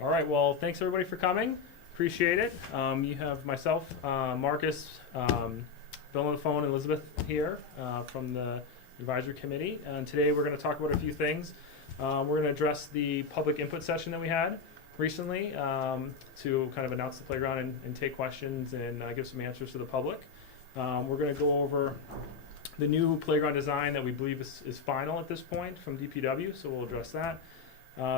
All right, well, thanks everybody for coming. Appreciate it. You have myself, Marcus, Bill on the phone, and Elizabeth here from the advisory committee. And today we're going to talk about a few things. We're going to address the public input session that we had recently to kind of announce the playground and take questions and give some answers to the public. We're going to go over the new playground design that we believe is final at this point from DPW, so we'll address that.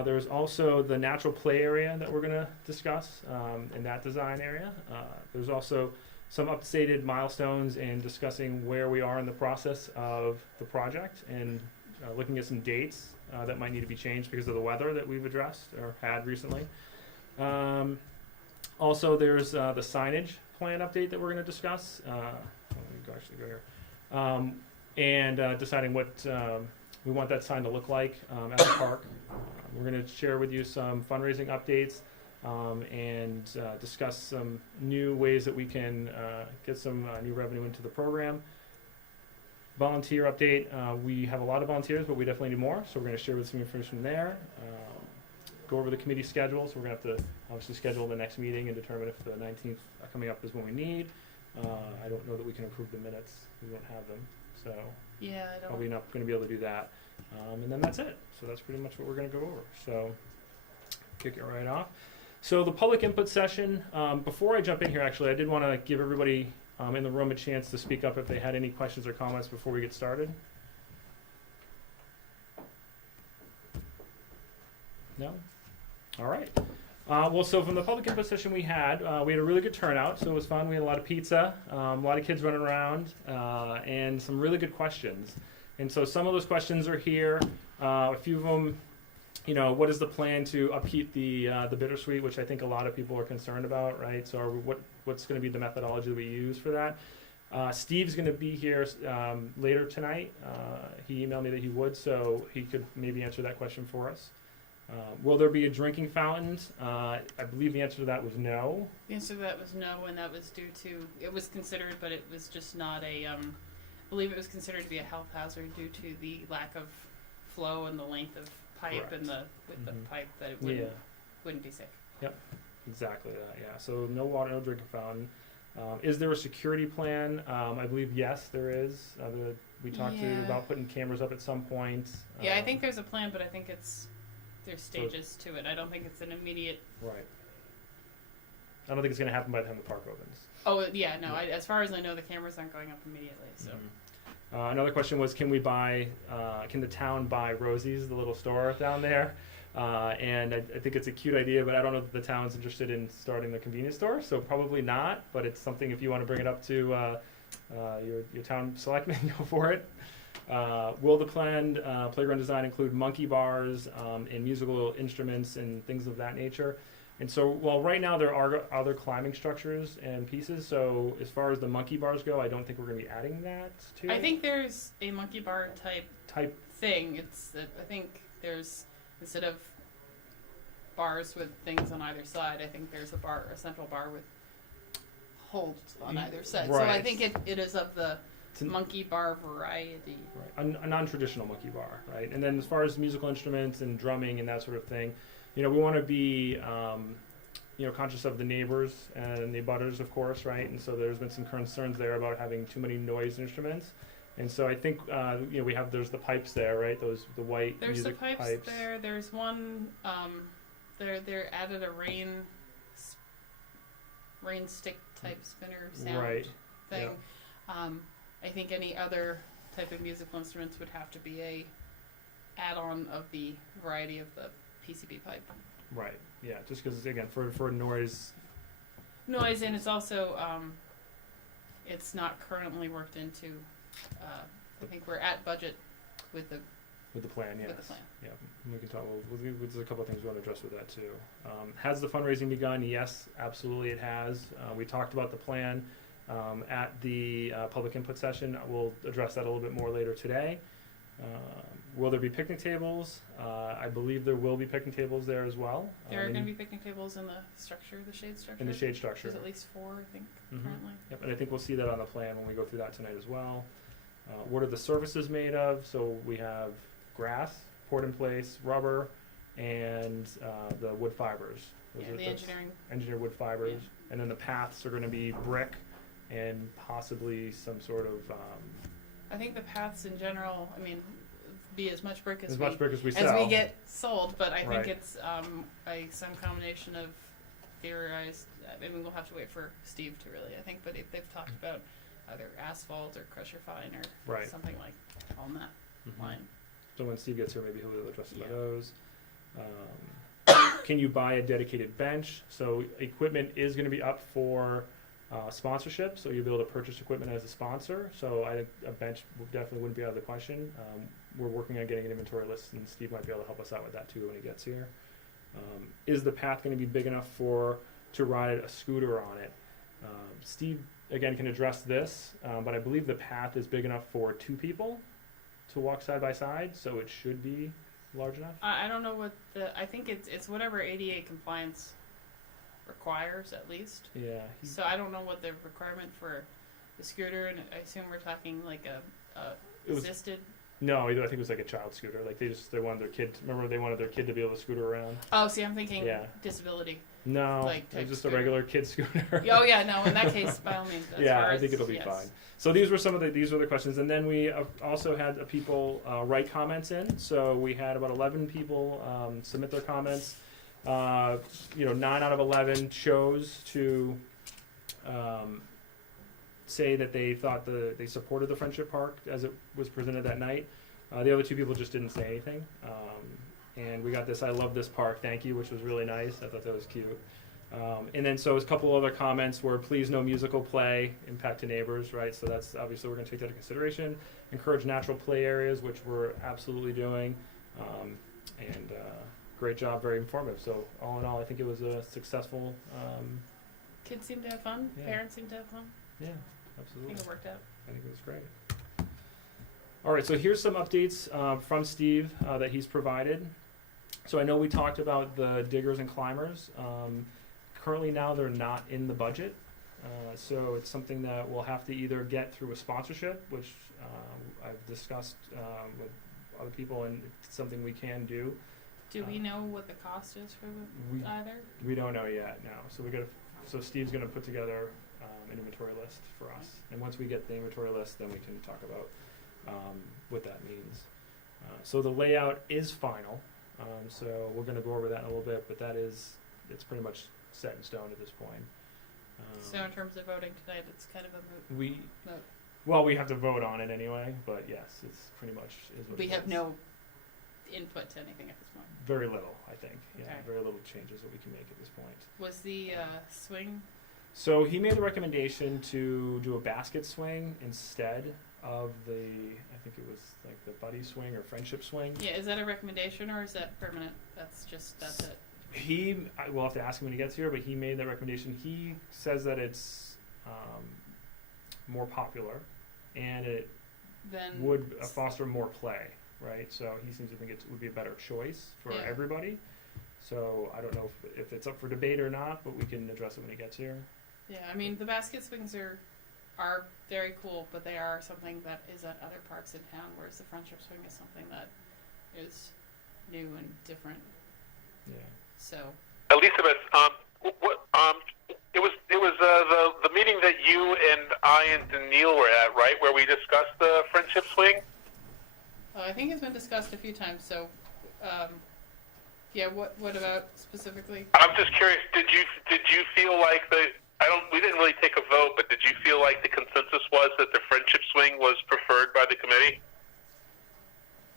There's also the natural play area that we're going to discuss in that design area. There's also some updated milestones and discussing where we are in the process of the project and looking at some dates that might need to be changed because of the weather that we've addressed or had recently. Also, there's the signage plan update that we're going to discuss. Let me actually go here. And deciding what we want that sign to look like at the park. We're going to share with you some fundraising updates and discuss some new ways that we can get some new revenue into the program. Volunteer update. We have a lot of volunteers, but we definitely need more, so we're going to share with some information there. Go over the committee schedule, so we're going to have to obviously schedule the next meeting and determine if the 19th coming up is when we need. I don't know that we can approve the minutes. We don't have them, so yeah, I don't. Probably not going to be able to do that. And then that's it. So that's pretty much what we're going to go over. So kick it right off. So the public input session, before I jump in here, actually, I did want to give everybody in the room a chance to speak up if they had any questions or comments before we get started. No? All right. Well, so from the public input session we had a really good turnout, so it was fun. We had a lot of pizza, a lot of kids running around, and some really good questions. And so some of those questions are here. A few of them, you know, what is the plan to upheat the bittersweet, which I think a lot of people are concerned about, right? So what's going to be the methodology that we use for that? Steve's going to be here later tonight. He emailed me that he would, so he could maybe answer that question for us. Will there be a drinking fountain? I believe the answer to that was no. The answer to that was no, and that was due to, it was considered, but it was just not a, I believe it was considered to be a health hazard due to the lack of flow and the length of pipe. Correct. And the width of pipe, that it wouldn't be safe. Yep, exactly that, yeah. So no water, no drinking fountain. Is there a security plan? I believe yes, there is. We talked to about putting cameras up at some point. Yeah, I think there's a plan, but I think there's stages to it. I don't think it's an immediate. Right. I don't think it's going to happen by the time the park opens. Oh yeah, no. Yeah. As far as I know, the cameras aren't going up immediately. So. Another question was, can the town buy Rosie's, the little store down there? And I think it's a cute idea, but I don't know if the town's interested in starting the convenience store, so probably not. But it's something, if you want to bring it up to your town selectmen, go for it. Will the planned playground design include monkey bars and musical instruments and things of that nature? And so, well, right now there are other climbing structures and pieces. So as far as the monkey bars go, I don't think we're going to be adding that to it. I think there's a monkey bar type thing. It's I think there's, instead of bars with things on either side, I think there's a central bar with holes on either side. Right. So I think it is of the monkey bar variety. Right, a non-traditional monkey bar, right? And then as far as musical instruments and drumming and that sort of thing, you know, we want to be, conscious of the neighbors and the abutters, of course, right? And so there's been some concerns there about having too many noise instruments. And so I think, there's the pipes there, right? The white there's music pipes. There's the pipes there. There's one, they're added a rain stick type spinner sound thing. Yeah. I think any other type of musical instruments would have to be a add-on of the variety of the PCB pipe. Right. Yeah. Just because, again, for noise. Noise, and it's also it's not currently worked into. I think we're at budget with the plan. Yes. With the plan. Yeah. We can talk. There's a couple of things we want to address with that too. Has the fundraising begun? Yes, absolutely, it has. We talked about the plan. At the public input session. We'll address that a little bit more later today. Will there be picnic tables? I believe there will be picnic tables there as well. There are going to be picnic tables in the structure, the shade structure. In the shade structure. There's at least 4, I think, currently. Yep, and I think we'll see that on the plan when we go through that tonight as well. What are the surfaces made of? So we have grass poured in place, rubber, and the wood fibers. The engineering. Engineered wood fibers. Yeah. And then the paths are going to be brick and possibly some sort of... I think the paths in general, I mean, be as much brick as we sell. As we get sold, but I Right. think it's some combination of theorized, I mean, we'll have to wait for Steve to really, I think, but they've talked about either asphalt or crusher fine or Right. something like on that line. So when Steve gets here, maybe he'll address some of Yeah. those. Can you buy a dedicated bench? So equipment is going to be up for sponsorship, so you'll be able to purchase equipment as a sponsor. So a bench definitely wouldn't be out of the question. We're working on getting an inventory list, and Steve might be able to help us out with that too when he gets here. Is the path going to be big enough to ride a scooter on it? Steve, again, can address this, but I believe the path is big enough for 2 people to walk side by side, so it should be large enough. I don't know what I think it's whatever ADA compliance requires at least. Yeah. So I don't know what the requirement for the scooter, and I assume we're talking like a assisted. No, I think it was like a child scooter. Like they wanted their kid. Remember, they wanted their kid to be able to scooter around. Oh, see, I'm thinking disability. No, like it was just scooter. a regular kid scooter. Oh yeah, no. In that case, by all means. Yeah, I think it'll be fine. So these were the questions, and then we also had people write comments in. So we had about 11 people submit their comments. 9 out of 11 chose to say that they thought they supported the Friendship Park as it was presented that night. The other 2 people just didn't say anything. And we got this "I love this park, thank you," which was really nice. I thought that was cute. And then so a couple other comments were "please no musical play, impact to neighbors," right? So that's obviously we're going to take that into consideration. Encourage natural play areas, which we're absolutely doing. And great job, very informative. So all in all, I think it was a successful. Kids seem to have fun. Yeah. Parents seem to have fun. Yeah, I absolutely. think it worked out. I think it was great. All right, so here's some updates from Steve that he's provided. So I know we talked about the diggers and climbers. Currently now they're not in the budget. So it's something that we'll have to either get through a sponsorship, which I've discussed with other people, and it's something we can do. Do we know what the cost is for either? We don't know yet, no. So Steve's going to put together an inventory list for us. And once we get the inventory list, then we can talk about what that means. So the layout is final. So we're going to go over that in a little bit, but it's pretty much set in stone at this point. So in terms of voting tonight, it's kind of a moot. Well, we have to vote on it anyway, but yes, it's pretty much is what we it have is. no input to anything at this point. Very little, I think. Yeah, Okay. very little changes that we can make at this point. Was the swing? So he made the recommendation to do a basket swing instead of I think it was like the buddy swing or friendship swing. Yeah, is that a recommendation or is that permanent? That's it. We'll have to ask him when he gets here, but he made that recommendation. He says that it's more popular and it Then would foster more play, right? So he seems to think it would be a better choice for everybody. So I don't know if it's up for debate or not, but we can address it when he gets here. Yeah, I mean the basket swings are very cool, but they are something that is at other parks in town, whereas the friendship swing is something that is new and different. Yeah. So. Elizabeth, it was the meeting that you and I and Daniil were at, right, where we discussed the friendship swing. I think it's been discussed a few times. So, what about specifically? I'm just curious. Did you feel like we didn't really take a vote, but did you feel like the consensus was that the friendship swing was preferred by the committee?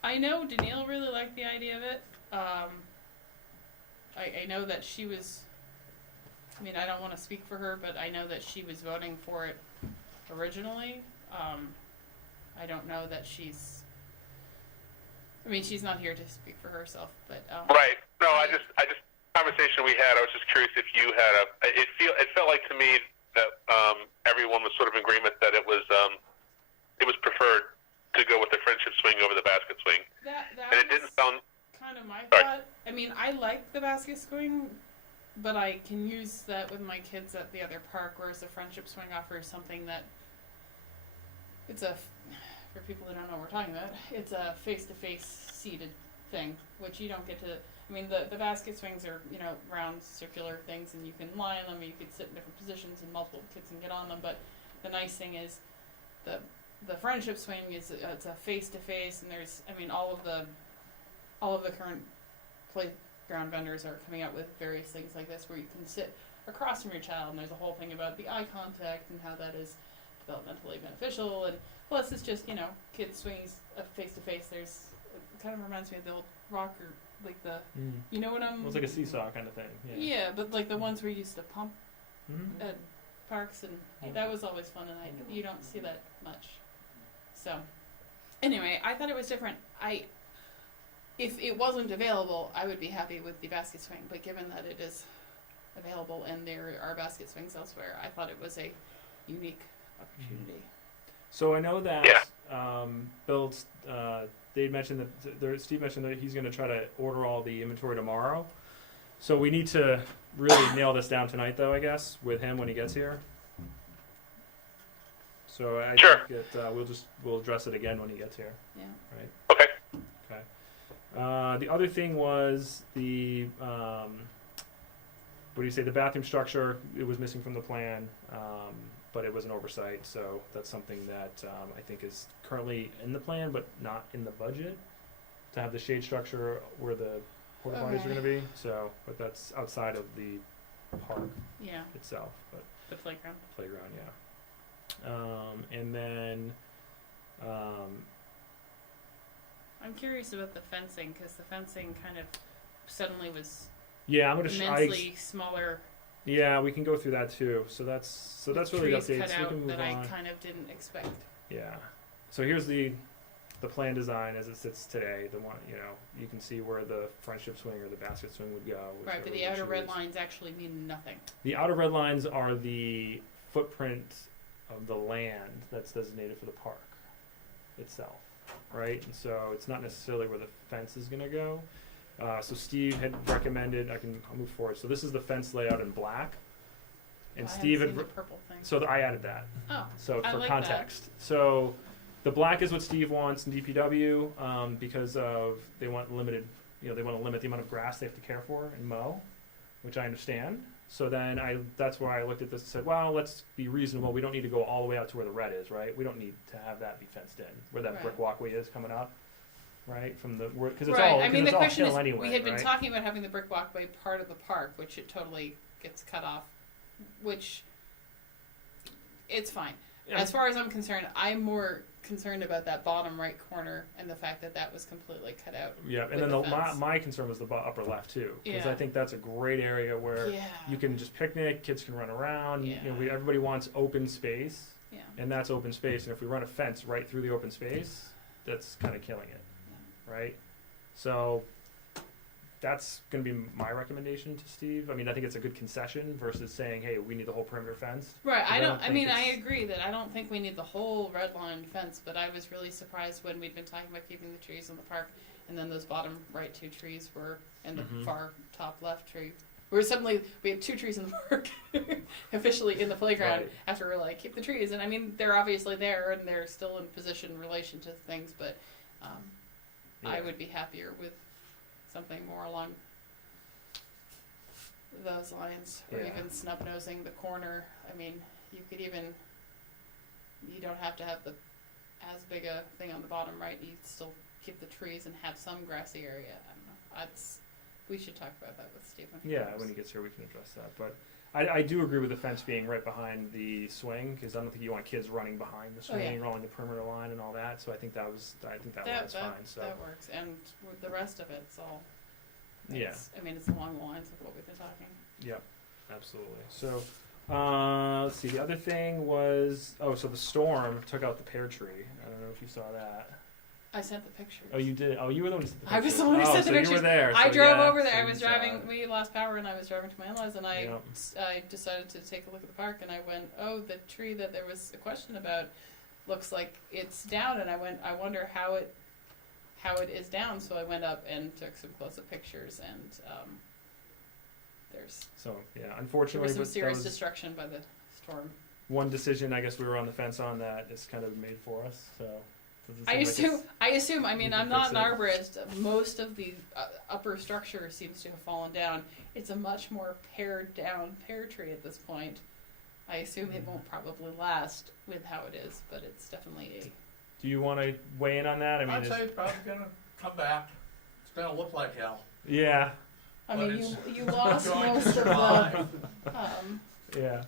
I know Daniil really liked the idea of it. I know that she was. I mean, I don't want to speak for her, but I know that she was voting for it originally. I don't know that she's. I mean, she's not here to speak for herself, but. Right. No, I just conversation we had. I was just curious if you had It felt like to me that everyone was sort of in agreement that it was preferred to go with the friendship swing over the basket swing. That and it didn't sound. Kind of my thought. I mean, I like the basket swing, but I can use that with my kids at the other park, whereas the friendship swing offers something that for people that don't know what we're talking about, it's a face-to-face seated thing, which you don't get to. I I mean, the basket swings are, you know, round circular things, and you can lie on them, and you can sit in different positions, and multiple kids can get on them. But the nice thing is, the friendship swing is it's a face to face, and there's, I mean, all of the current playground vendors are coming out with various things like this, where you can sit across from your child, and there's a whole thing about the eye contact and how that is developmentally beneficial, and plus it's just, you know, kids swinging face to face. There's, it kind of reminds me of the old rocker, like the, you know what I'm... It was like a seesaw kind of thing. Yeah, but like the ones where you used to pump Mm-hmm. at parks, and that was always fun, and you don't see that much. So, anyway, I thought it was different. If it wasn't available, I would be happy with the basket swing, but given that it is available and there are basket swings elsewhere, I thought it was a unique opportunity. So I know that Bill, they mentioned that Steve mentioned that he's going to try to order all the inventory tomorrow. So we need to really nail this down tonight, though, I guess, with him when he gets here. So I think that we'll address it again when he gets here. Yeah. Okay. The other thing was the what do you say? The bathroom structure. It was missing from the plan, but it was an oversight. So that's something that I think is currently in the plan, but not in the budget. To have the shade structure where the porta potties are going to be. So, but that's outside of the park itself. But the playground. Playground, yeah. And then. I'm curious about the fencing, because the fencing kind of suddenly was immensely smaller. Yeah, we can go through that too. So that's really the updates. Cut out we can move that on. I kind of didn't expect. Yeah. So here's the plan design as it sits today. The one, you know, you can see where the friendship swing or the basket swing would go. Right, but the outer red lines actually mean nothing. The outer red lines are the footprint of the land that's designated for the park itself. Right, and so it's not necessarily where the fence is going to go. So Steve had recommended. I'll move forward. So this is the fence layout in black, and Steve had. The purple thing. So I added that. Oh, so I for like context, so the black is what Steve wants in DPW because of they want limited. You know, they want to limit the amount of grass they have to care for and mow, which I understand. So then that's where I looked at this and said, well, let's be reasonable. We don't need to go all the way out to where the red is, right? We don't need to have that be fenced in, where that brick walkway is coming up, right? From the because it's all. I mean, the question is, anyway, we had been right? talking about having the brick walkway part of the park, which it totally gets cut off, which it's fine. Yeah. As far as I'm concerned, I'm more concerned about that bottom right corner and the fact that that was completely cut out. Yeah, and then my concern was the upper left too, because I think that's a great area where you can just picnic, kids can run around. Yeah. You know, everybody wants open space, Yeah. and that's open space. And if we run a fence right through the open space, that's kind of killing it, right? So that's going to be my recommendation to Steve. I mean, I think it's a good concession versus saying, "Hey, we need the whole perimeter fenced." Right. I agree that I don't think we need the whole red line fence, but I was really surprised when we'd been talking about keeping the trees in the park, and then those bottom right two trees were, and the far top left tree. We had two trees in the park, officially in the playground. After we're like, keep the trees, and I mean, they're obviously there and they're still in position in relation to things, but I would be happier with something more along those lines, or even snub nosing the corner. I mean, you don't have to have as big a thing on the bottom right. You still keep the trees and have some grassy area. I don't know. We should talk about that with Steve. When he gets here, we can address that. But I do agree with the fence being right behind the swing, because I don't think you want kids running behind the swing, rolling the perimeter line and all that. So I think that one's fine. So that works, and with the rest of it's all. I mean, it's along the lines of what we've been talking. Yeah, absolutely. So let's see. The other thing was so the storm took out the pear tree. I don't know if you saw that. I sent the pictures. Oh, you did? Oh, you were the one who sent the pictures. I was the one who sent the pictures. You were there. I drove over there. I was driving. We lost power, and I was driving to my in-laws, and I decided to take a look at the park, and I went, oh, the tree that there was a question about looks like it's down, and I went, I wonder how it is down. So I went up and took some close-up pictures, and unfortunately, there was some serious destruction by the storm. One decision I guess we were on the fence on that is kind of made for us. So Doesn't I seem like assume. I mean, you I'm can not an fix arborist. Most of the upper structure seems to have fallen down. It's a much more pared down pear tree at this point. I assume it won't probably last with how it is, but it's definitely a. Do you want to weigh in on that? I mean, I'd say it's probably gonna come back. It's gonna look like hell. yeah, I But mean, it's you lost going to most of the. survive. yeah.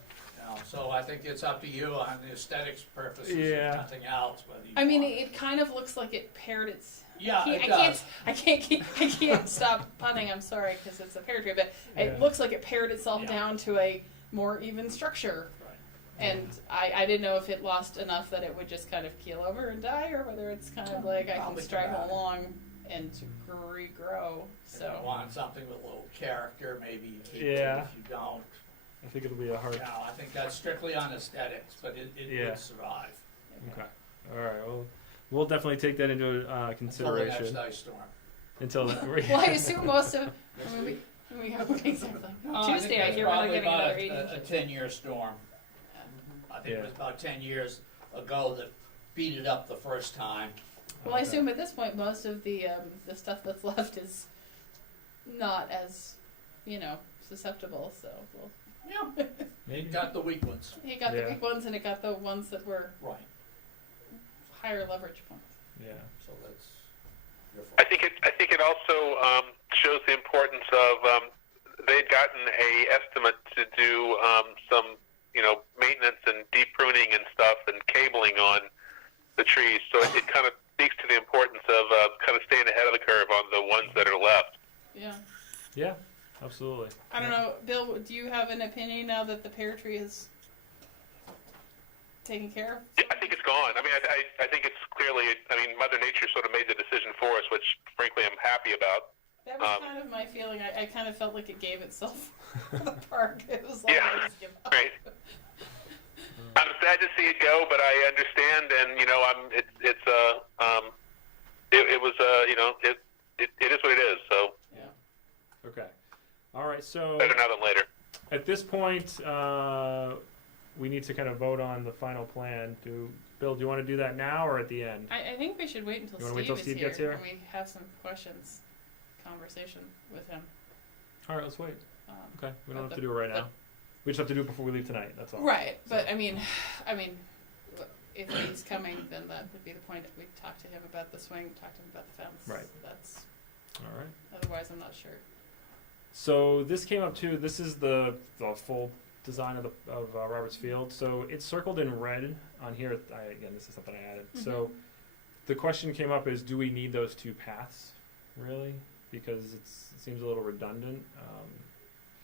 So I think it's up to you on the aesthetics purposes, Yeah. if nothing else. Whether you I mean, want- it kind of looks like it paired its. Yeah, I it does. I can't stop punning. I'm sorry because it's a pear tree, but Yeah. it looks like it pared itself Yeah. down to a more even structure. Right. And I didn't know if it lost enough that it would just kind of keel over and die, or whether it's kind of like I can Probably straggle die. along and regrow. If you So want something with a little character, maybe you keep Yeah. it. If you don't, I think it'll be a hard. I think that's strictly on aesthetics, but it Yeah. would survive Okay. All right. Well, we'll definitely take that into until the next consideration ice storm. until then. well, I assume most of we have exactly Tuesday. I hear we're not getting another 8 a inches. 10-year storm. I think it was about 10 years ago that beat it up the first time. Well, I assume at this point most of the stuff that's left is not as susceptible. So Yeah, it got the weak ones. it got Yeah. the weak ones and it got the ones that were Right. higher leverage points. Yeah. So that's your fault. I think it also shows the importance of they'd gotten a estimate to do some maintenance and deep pruning and stuff and cabling on the trees. So it kind of speaks to the importance of kind of staying ahead of the curve on the ones that are left. Yeah. Yeah. Absolutely. I don't know, Bill. Do you have an opinion now that the pear tree is taken care of? Yeah, I think it's gone. I mean, I think it's clearly. I mean, Mother Nature sort of made the decision for us, which frankly I'm happy about. That was kind of my feeling. I kind of felt like it gave itself for the park. It was like Yeah. I just give up. Right. I'm sad to see it go, but I understand, and it is what it is. So Yeah. Okay. All right. So better now than later. at this point, we need to kind of vote on the final plan. Bill, do you want to do that now or at the end? I think we should wait until You wanna wait till Steve gets here? and we have some conversation with him. All right. Let's wait. Okay. We don't have but to do it right now. We just have to do it before we leave tonight. That's all. Right, but I mean, if he's coming, then that would be the point. We talk to him about the swing, talk to him about the fence. Right. That's All right. otherwise, I'm not sure. So this came up too. This is the full design of Roberts Field. So it's circled in red on here. Again, this is something I added. So the question came up is, do we need those two paths really? Because it seems a little redundant.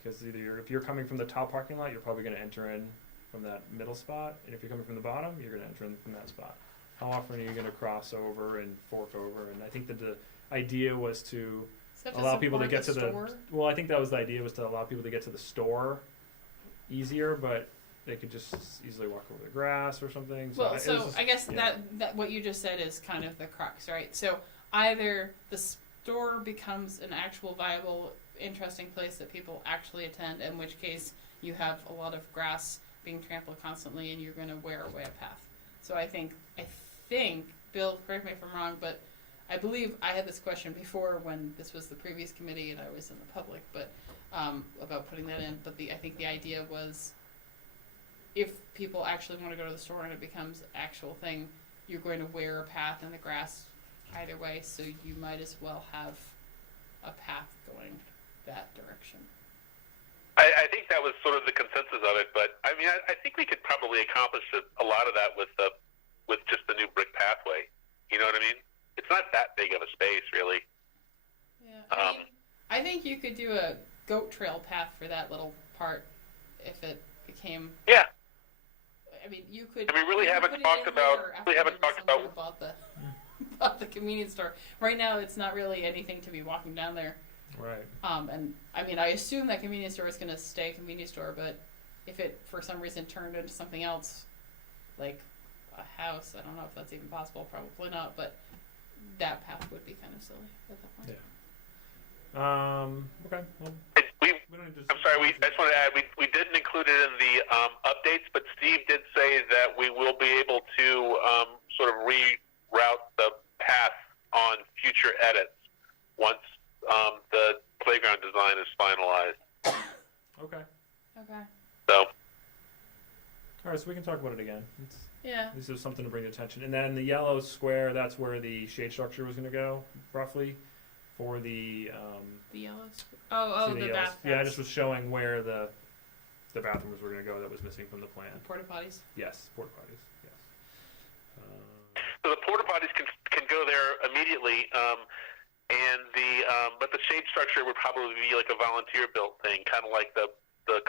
Because if you're coming from the top parking lot, you're probably going to enter in from that middle spot, and if you're coming from the bottom, you're going to enter in from that spot. How often are you going to cross over and fork over? And I think that the idea was to allow people to get to the store? well, I think that was the idea, was to allow people to get to the store easier, but they could just easily walk over the grass or something. Well, it so was just- I guess yeah. that what you just said is kind of the crux, right? So either the store becomes an actual viable, interesting place that people actually attend, in which case you have a lot of grass being trampled constantly and you're going to wear away a path. So I think, Bill, correct me if I'm wrong, but I believe I had this question before when this was the previous committee and I was in the public, but about putting that in. But I think the idea was, if people actually want to go to the store and it becomes an actual thing, you're going to wear a path in the grass either way, so you might as well have a path going that direction. I think that was sort of the consensus of it, but I mean, I think we could probably accomplish a lot of that with just the new brick pathway. You know what I mean? It's not that big of a space, really. Yeah, I think you could do a goat trail path for that little part if it became. Yeah. I mean, you could. And we really you could haven't put it talked in about. later We after haven't talked someone about. bought the convenience store. Right now, it's not really anything to be walking down there. Right. And I mean, I assume that convenience store is going to stay a convenience store, but if it for some reason turned into something else, like a house, I don't know if that's even possible. Probably not, but that path would be kind of silly at that point. Yeah. Okay. Well, we don't need to. I'm sorry. I just want to add. We didn't include it in the updates, but Steve did say that we will be able to sort of reroute future edits once the playground design is finalized. Okay. Okay. So, All right, so we can talk about it again. Yeah. This is something to bring to attention. And then the yellow square, that's where the shade structure was going to go, roughly, for the. The yellow. Oh, see the yellows? bath. Yeah, I just was showing where the bathrooms were going to go that was missing from the plan. Porta potties. Yes, porta potties. Yes. so the porta potties can go there immediately, and but the shade structure would probably be like a volunteer built thing, kind of like the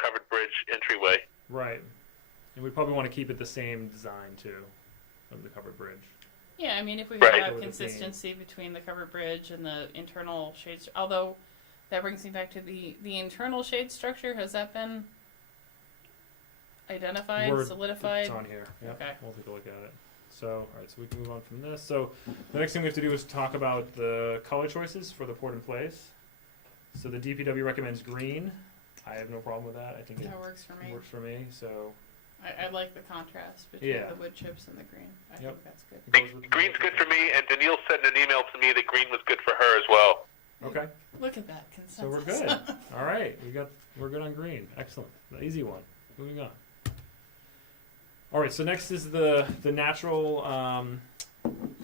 covered bridge entryway. Right. And we probably want to keep it the same design too, of the covered bridge. Yeah, I mean, if we Right. have Go with the consistency between the covered bridge and the internal shade, although that brings me back to the internal shade structure. Has that been identified, solidified? It's on here. Yep. Okay. We'll take a look at it. So, all right, so we can move on from this. So, the next thing we have to do is talk about the color choices for the port in place. So, the DPW recommends green. I have no problem with that. I think it That works for me. works for me. So, I like the contrast between Yeah. the wood chips and the green. I Yep. think that's good. it goes with the Green's good for me, and Danielle said in an email to me that green was good for her as well. Okay. Look at that consensus. So we're good. All right, we're good on green. Excellent, the easy one. Moving on. All right, so next is the natural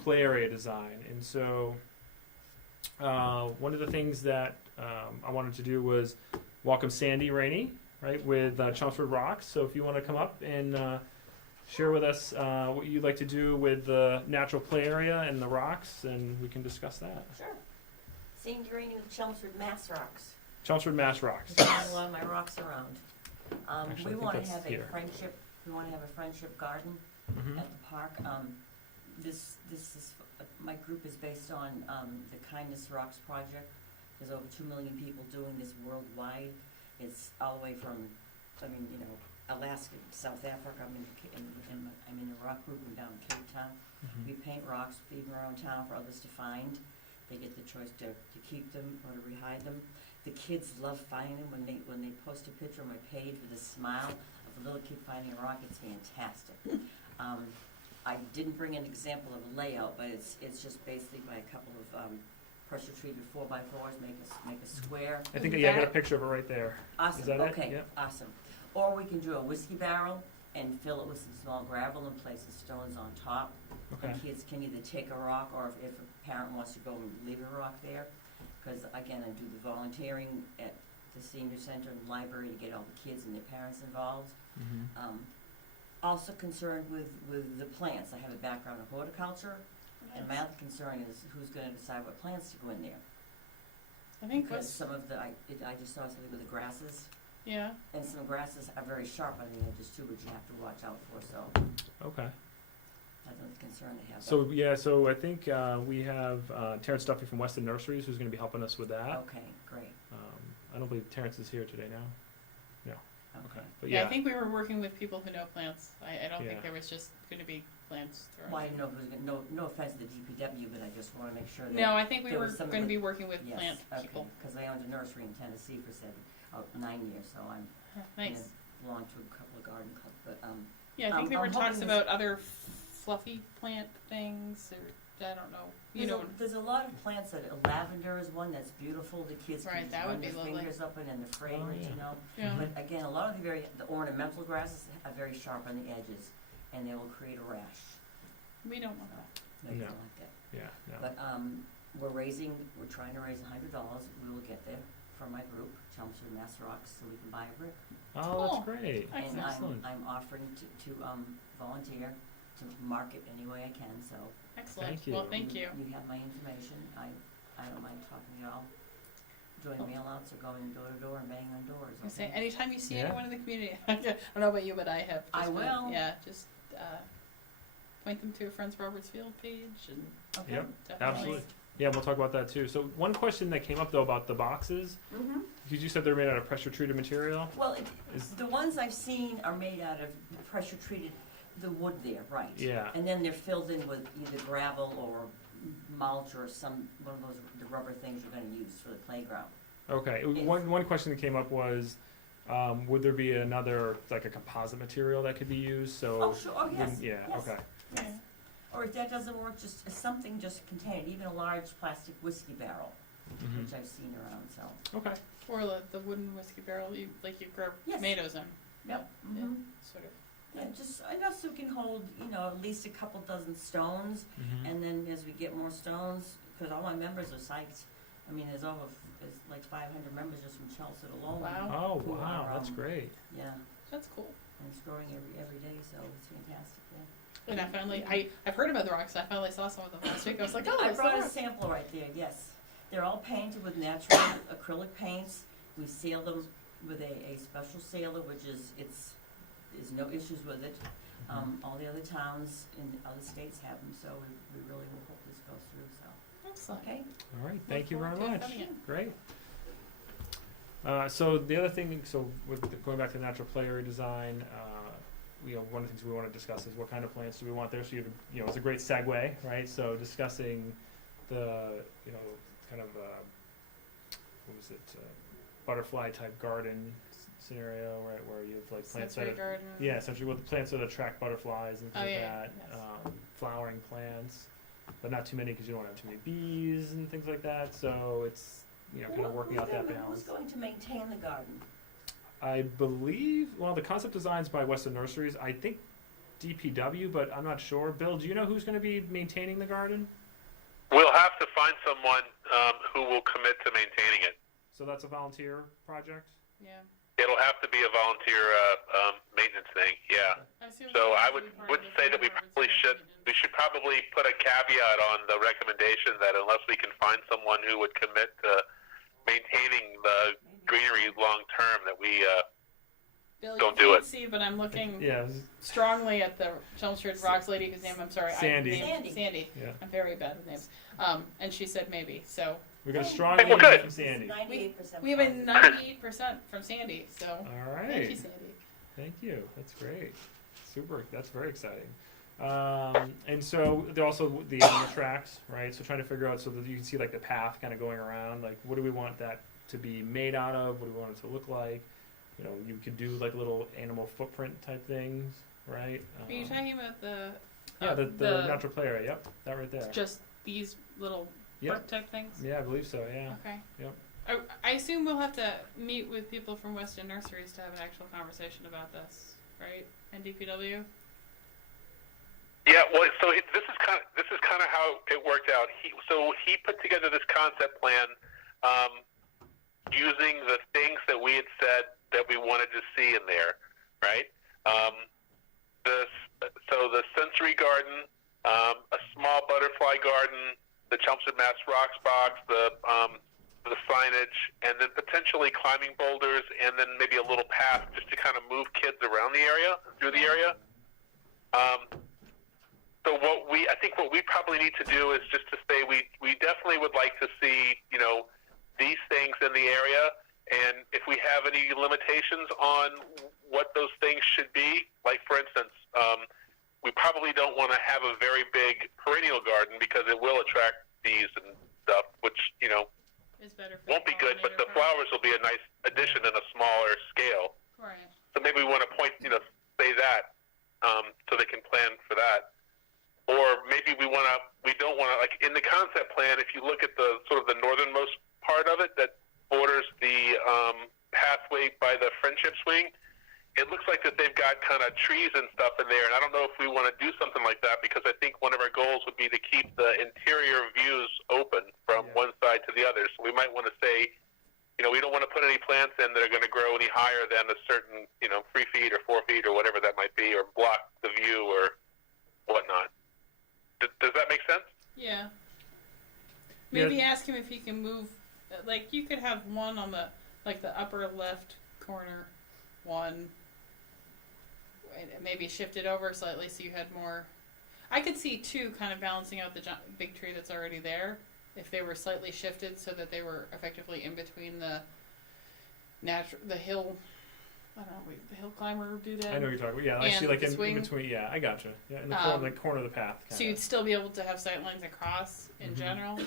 play area design, and so one of the things that I wanted to do was welcome Sandy Rainey, right, with Chelmsford Rocks. So if you want to come up and share with us what you'd like to do with the natural play area and the rocks, and we can discuss that. Sure. Sandy Rainey with Chelmsford Mass Rocks. Chelmsford Mass Rocks. There's not a lot of my rocks around. Actually, I We think want to that's have here. a friendship. We want to have a friendship garden Mhm. at the park. This is my group is based on the Kindness Rocks project. There's over 2 million people doing this worldwide. It's all the way from, Alaska to South Africa. I'm in a rock group. I'm down in Cape Town. Mhm. We paint rocks, leave them around town for others to find. They get the choice to keep them or to rehide them. The kids love finding them when they post a picture on my page with a smile of a little kid finding a rock. It's fantastic. I didn't bring an example of a layout, but it's just basically by a couple of pressure treated 4x4s make a square. I think I got a picture of it right there. Awesome. Is that it? Okay. Yep. Awesome. Or we can do a whiskey barrel and fill it with some small gravel and place the stones on top. Okay. And kids can either take a rock, or if a parent wants to go and leave a rock there. Because again, I do the volunteering at the senior center and library to get all the kids and their parents involved. Mm-hmm. Also concerned with the plants. I have a background in horticulture, and my other concern is who's going to decide what plants to go in there. I think Because what's, some of I just saw something with the grasses, yeah. and some grasses are very sharp on the edges too, which you have to watch out for. So Okay. that's another concern they have. So yeah, so I think we have Terrence Duffy from Weston Nurseries who's going to be helping us with that. Okay, great. I don't believe Terrence is here today now. Okay. But Yeah, yeah. I think we were working with people who know plants. I don't Yeah. think there was just going to be plants thrown. Well, I didn't know if it was no offense to the DPW, but I just want to make sure that. No, I think we there were was some going to of the- be working with Yes, plant okay, people. because I owned a nursery in Tennessee for 9 years, so I'm Nice. and belong to a couple of garden clubs. But Yeah, I think there I'm were talks hoping about other fluffy plant things, or I don't know. You know, there's a lot of plants that lavender is one that's beautiful. The kids Right, can that just would run be their lovely. fingers up it and the fragrance, yeah. you know. yeah. But again, a lot of the ornamental grasses are very sharp on the edges, and they will create a rash. We don't want that. No, you No. don't like that. Yeah. No. But we're trying to raise $100. We will get there from my group, Chelmsford Mass Rocks, so we can buy a brick. Oh, Cool. that's great. And Excellent. I'm offering to volunteer to market any way I can. So Excellent. Thank you. Well, thank you. You have my information. I don't mind talking to y'all, doing mail outs or going door to door and banging on doors. I say Okay? anytime you see Yeah. anyone in the community, I don't know about you, but I have. I just will. Yeah, just point them to a Friends Roberts Field page, and Okay. Yep. definitely. Absolutely. Yeah, we'll talk about that too. So one question that came up though about the boxes, Mm-hmm. because you said they're made out of pressure treated material. Well, Is- the ones I've seen are made out of pressure treated, the wood there, right? Yeah. And then they're filled in with either gravel or mulch or one of those the rubber things you're going to use for the playground. Okay. If- One question that came up was, would there be another like a composite material that could be used? So Oh, sure. Oh, yes. yeah. Yes. Okay. Yeah. Or if that doesn't work, just something just contained, even a large plastic whiskey barrel, which I've seen around, so. Okay. Or the wooden whiskey barrel you grow Yes. tomatoes in. Yep. Yeah, sort of. Yeah, just enough so it can hold, at least a couple dozen stones, and then as we get more stones, because all my members are psyched. I mean, there's like 500 members just from Chelmsford alone. Wow. Oh, who wow, are, that's great. Yeah, That's cool. and it's growing every day, so it's fantastic, yeah. And I finally, I've heard about the rocks. I finally saw some of them last week. I was like, oh, I it's the brought a rocks. sample right there, yes. They're all painted with natural acrylic paints. We seal them with a special sealer, which there's no issues with it. All the other towns in other states have them, so we really will hope this goes through, so. Excellent. Okay? All right, thank you very forward to much. having it. Great. So the other thing, with going back to natural play area design, one of the things we want to discuss is what kind of plants do we want there. So it's a great segue, right? So discussing the, kind of, what was it, butterfly type garden scenario, right, where you have like plants Sensory that garden. essentially with plants that attract butterflies and things like that. Yes. Flowering plants, but not too many because you don't want to have too many bees and things like that. So it's kind of working out that balance. Who's going to maintain the garden? I believe, the concept design's by Western Nurseries. I think DPW, but I'm not sure. Bill, do you know who's going to be maintaining the garden? We'll have to find someone who will commit to maintaining it. So that's a volunteer project? Yeah. It'll have to be a volunteer maintenance thing, yeah. I assume So that I would be part would of the say that we framework probably it's should maintenance. we should probably put a caveat on the recommendation that unless we can find someone who would commit to maintaining the greenery long term, that we Bill, don't you do can't it. see, but I'm looking Yeah. strongly at the Chelmsford Rocks lady whose name I'm sorry. Sandy. Sandy. Yeah. I'm very bad with names. And she said maybe. So We got a strong Hey, well, lead good. from Sandy. 98% we have a positive. 98% from Sandy. So All thank you, right. Sandy. Thank you. That's great. Super. That's very exciting. And so there are also the animal tracks, right? So trying to figure out so that you can see like the path kind of going around. Like, what do we want that to be made out of? What do we want it to look like? You could do like little animal footprint type things, right? Are you talking about the? The natural play area. Yep, that right there. Just these little Yep. park type things. Yeah, I believe so. Yeah. Okay. Yep. I assume we'll have to meet with people from Western Nurseries to have an actual conversation about this, right? And DPW. Yeah, well, so this is kind of how it worked out. He put together this concept plan using the things that we had said that we wanted to see in there, right? The sensory garden, a small butterfly garden, the Chelmsford Mass Rocks box, the signage, and then potentially climbing boulders, and then maybe a little path just to kind of move kids around the area, through the area. So I think what we probably need to do is just to say we definitely would like to see, these things in the area, and if we have any limitations on what those things should be, like for instance, we probably don't want to have a very big perennial garden because it will attract bees and stuff, which, Is better for won't be good, but the flowers will be a nice addition in a smaller scale. Right. So maybe we want to say that, so they can plan for that. Or maybe we don't want to, like in the concept plan, if you look at the sort of the northernmost part of it that borders the pathway by the Friendship Swing, it looks like that they've got kind of trees and stuff in there. And I don't know if we want to do something like that because I think one of our goals would be to keep the interior views open from one side to the other. So we might want to say, we don't want to put any plants in that are going to grow any higher than a certain, 3 feet or 4 feet or whatever that might be, or block the view or whatnot. Does that make sense? Yeah. Maybe ask him if he can move. Like you could have one on the upper left corner, one. And maybe shift it over slightly so you had more. I could see two kind of balancing out the big tree that's already there if they were slightly shifted so that they were effectively in between the hill. I don't know, the hill climber do that. I know what you're talking about. Yeah, I And see like the in swing. between. Yeah, I gotcha. Yeah, in the corner of the path. So you'd still be able to have sight lines across in general.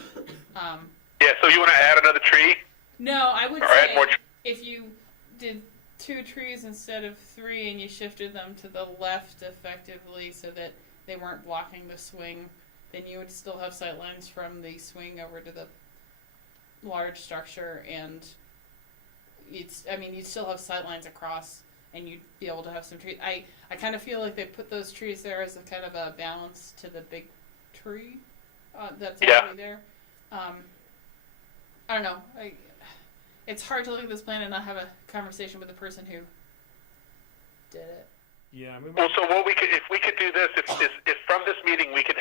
Yeah, so you want to add another tree? No, I would Or add say more if you did 2 trees instead of 3 and you shifted them to the left effectively so that they weren't blocking the swing, then you would still have sight lines from the swing over to the large structure, and you'd still have sight lines across, and you'd be able to have some trees. I kind of feel like they put those trees there as a kind of a balance to the big tree that's already there. I don't know. It's hard to look at this plan and not have a conversation with the person who did it. Yeah. Well, so what if we could do this, if from this meeting we could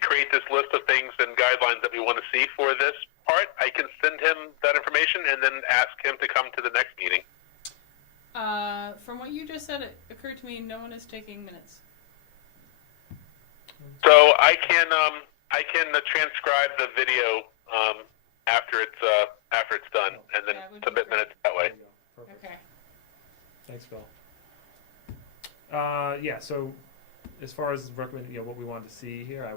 create this list of things and guidelines that we want to see for this part, I can send him that information and then ask him to come to the next meeting. From what you just said, it occurred to me no one is taking minutes. So I can transcribe the video after it's done, and then submit minutes that way. Okay. Thanks, Phil. Yeah. So, as far as what we wanted to see here,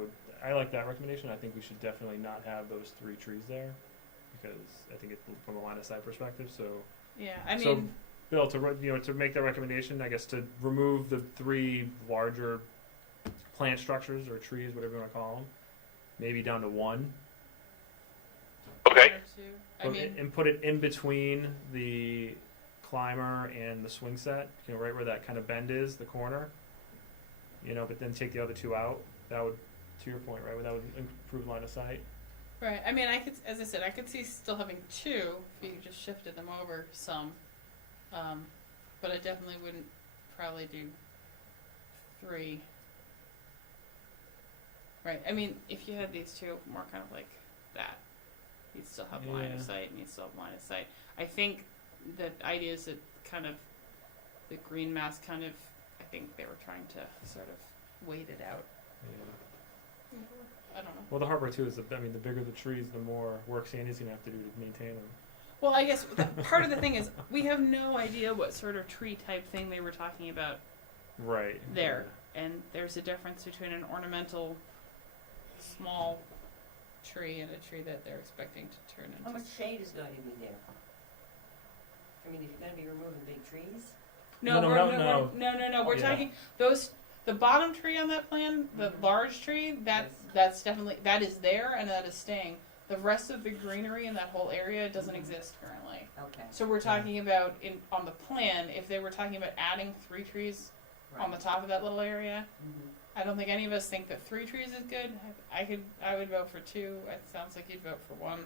I like that recommendation. I think we should definitely not have those 3 trees there, because I think it's from a line of sight perspective. So. Yeah, I mean. Bill, to make that recommendation, I guess to remove the 3 larger plant structures or trees, whatever you want to call them, maybe down to 1. Okay. And put it in between the climber and the swing set, right where that kind of bend is, the corner. But then take the other 2 out. That would, to your point, right? That would improve line of sight. Right. I mean, as I said, I could see still having 2 if you just shifted them over some. But I definitely wouldn't probably do 3. Right. I mean, if you had these 2 more kind of like that, you'd still have line of sight, and you'd still have line of sight. I think the idea is that kind of the green mass kind of, I think they were trying to sort of wait it out. Yeah. I don't know. Well, the harbor too is the bigger the trees, the more work Sandy's gonna have to do to maintain them. Well, I guess part of the thing is we have no idea what sort of tree type thing they were talking about. Right. There, and there's a difference between an ornamental small tree and a tree that they're expecting to turn into. How much shade is going to be there? I mean, if you're going to be removing big trees? No. We're talking the bottom tree on that plan, the large tree. That's definitely is there and that is staying. The rest of the greenery in that whole area doesn't exist currently. Okay. So we're talking about on the plan, if they were talking about adding 3 trees on the top of that little area, I don't think any of us think that 3 trees is good. I would vote for 2. It sounds like you'd vote for 1.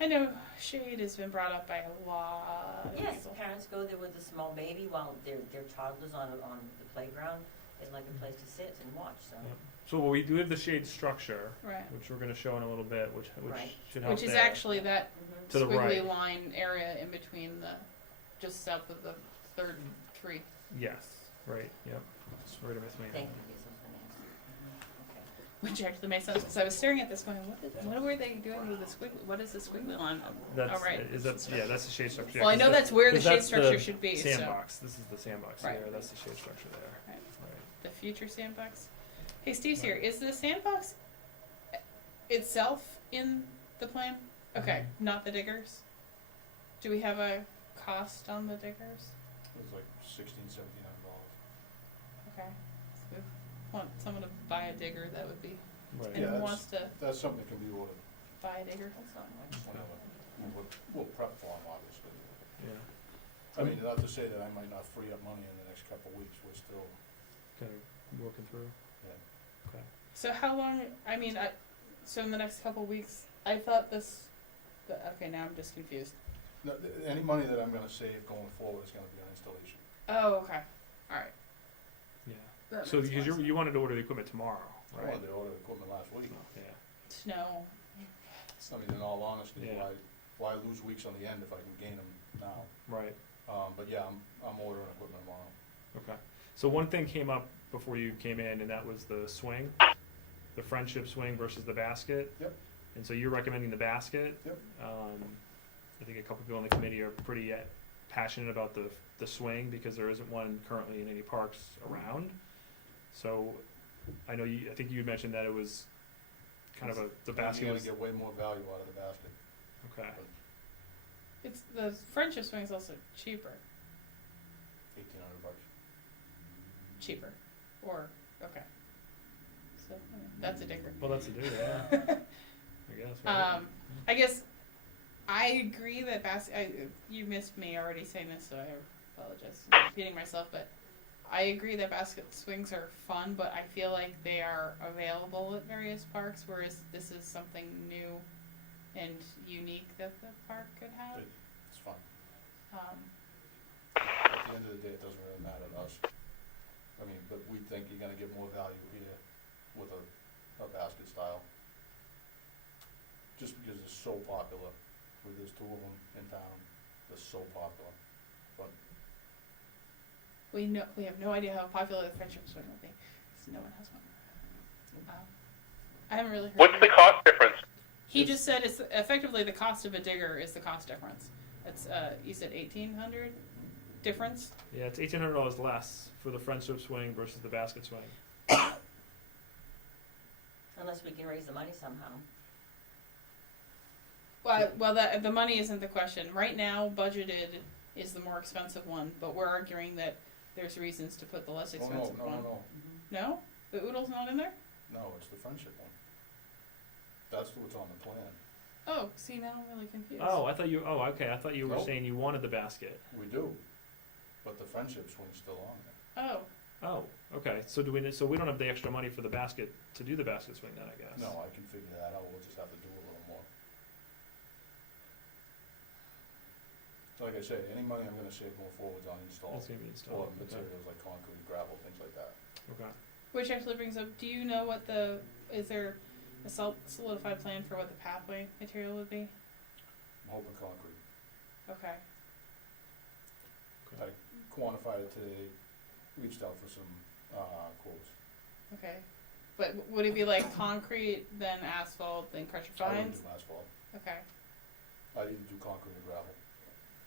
I know shade has been brought up by a lot of Yes, people. parents go there with a small baby while their toddlers on the playground. It's like a place to sit and watch. So. Yep. So we do have the shade structure, Right. which we're going to show in a little bit, which should help. Which is there. actually that To the squiggly right. line area in between just south of the 3rd tree. Yes. Right. Yep. Sorry to miss me. Thank you. Yes, I was gonna ask you. Okay. Which actually makes sense because I was staring at this going, what were they doing with the squiggly? What is the squiggly line? That's, right. that's the shade structure. Well, I know that's where the shade that's structure the should be. Sandbox. So. This is the sandbox Right. there. That's the shade structure there. Right. The future sandbox. Hey, Steve's here. Is the sandbox itself in the plan? Okay, not the diggers. Do we have a cost on the diggers? It's like $1,600-1,700. Okay. So if we want someone to buy a digger, that would be. Right. And Yeah, who that's- wants to That's something that can be ordered buy a digger? That's not much. whenever. We'll prep for them, obviously. Yeah. I mean, not to say that I might not free up money in the next couple of weeks. We're still, Kind of working through. yeah. Okay. So how long? I mean, so in the next couple of weeks, I thought this. Okay, now I'm just confused. No, any money that I'm gonna save going forward is gonna be on installation. Oh, okay. All right. Yeah. That So makes because more sense. you wanted to order the equipment tomorrow, I right? wanted to order equipment last week. Yeah. Snow. I mean, in all honesty, Yeah. why lose weeks on the end if I can gain them now? Right. But yeah, I'm ordering equipment tomorrow. Okay. So one thing came up before you came in, and that was the swing, the friendship swing versus the basket. Yep. And so you're recommending the basket. Yep. I think a couple people on the committee are pretty passionate about the swing because there isn't one currently in any parks around. So I know I think you had mentioned that it was kind of the basket You're was gonna get way more value out of the basket. okay. It's the friendship swing is also cheaper. $1,800. Cheaper. Or, okay. So, that's a digger. Well, that's a digger, yeah. I guess. Right? I guess I agree that you missed me already saying this, so I apologize for repeating myself, but I agree that basket swings are fun, but I feel like they are available at various parks, whereas this is something new and unique that the park could have. It's fun. Um, At the end of the day, it doesn't really matter to us. I mean, but we think you're gonna get more value here with a basket style. Just because it's so popular, there's two of them in town, they're so popular. But we have no idea how popular the friendship swing will be, because no one has one. I haven't really heard. What's the cost difference? He just said it's effectively the cost of a digger is the cost difference. It's you said $1,800 difference. Yeah, it's $1,800 less for the friendship swing versus the basket swing. Unless we can raise the money somehow. Well, the money isn't the question. Right now, budgeted is the more expensive one, but we're arguing that there's reasons to put the less expensive one. No? The oodle's not in there? No, it's the friendship one. That's what's on the plan. Oh, see, now I'm really confused. Oh, I thought you. Oh, okay. I thought you were Nope. saying you wanted the basket. We do, but the friendship swing's still on there. Oh, Oh, okay. So do we? So we don't have the extra money for the basket to do the basket swing then, I guess. No, I can figure that out, we'll just have to do a little more. So like I said, any money I'm gonna save going forward on install, It's gonna be or installed. Okay. materials like concrete, gravel, things like that. Okay. which actually brings up, do you know what is there a solidified plan for what the pathway material would be? I'm hoping concrete. Okay. I quantified it today, reached out for some, quotes. Okay. But would it be like concrete, then asphalt, then crusher I wouldn't fines? do asphalt, Okay. I'd either do concrete or gravel,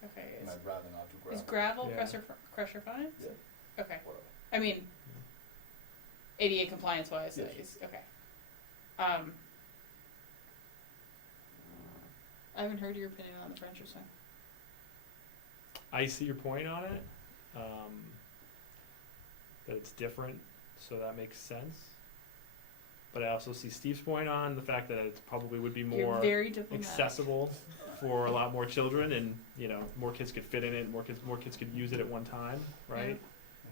Okay. and I'd rather not do Is gravel. gravel Yeah. crusher fines? Yeah. Okay. Whatever. I mean, ADA compliance wise, Yes. okay. I haven't heard your opinion on the friendship swing. I see your point on it. That it's different, so that makes sense. But I also see Steve's point on the fact that it probably would be You're more very diplomatic. accessible for a lot more children, and more kids could fit in it. More kids could use it at one time, right?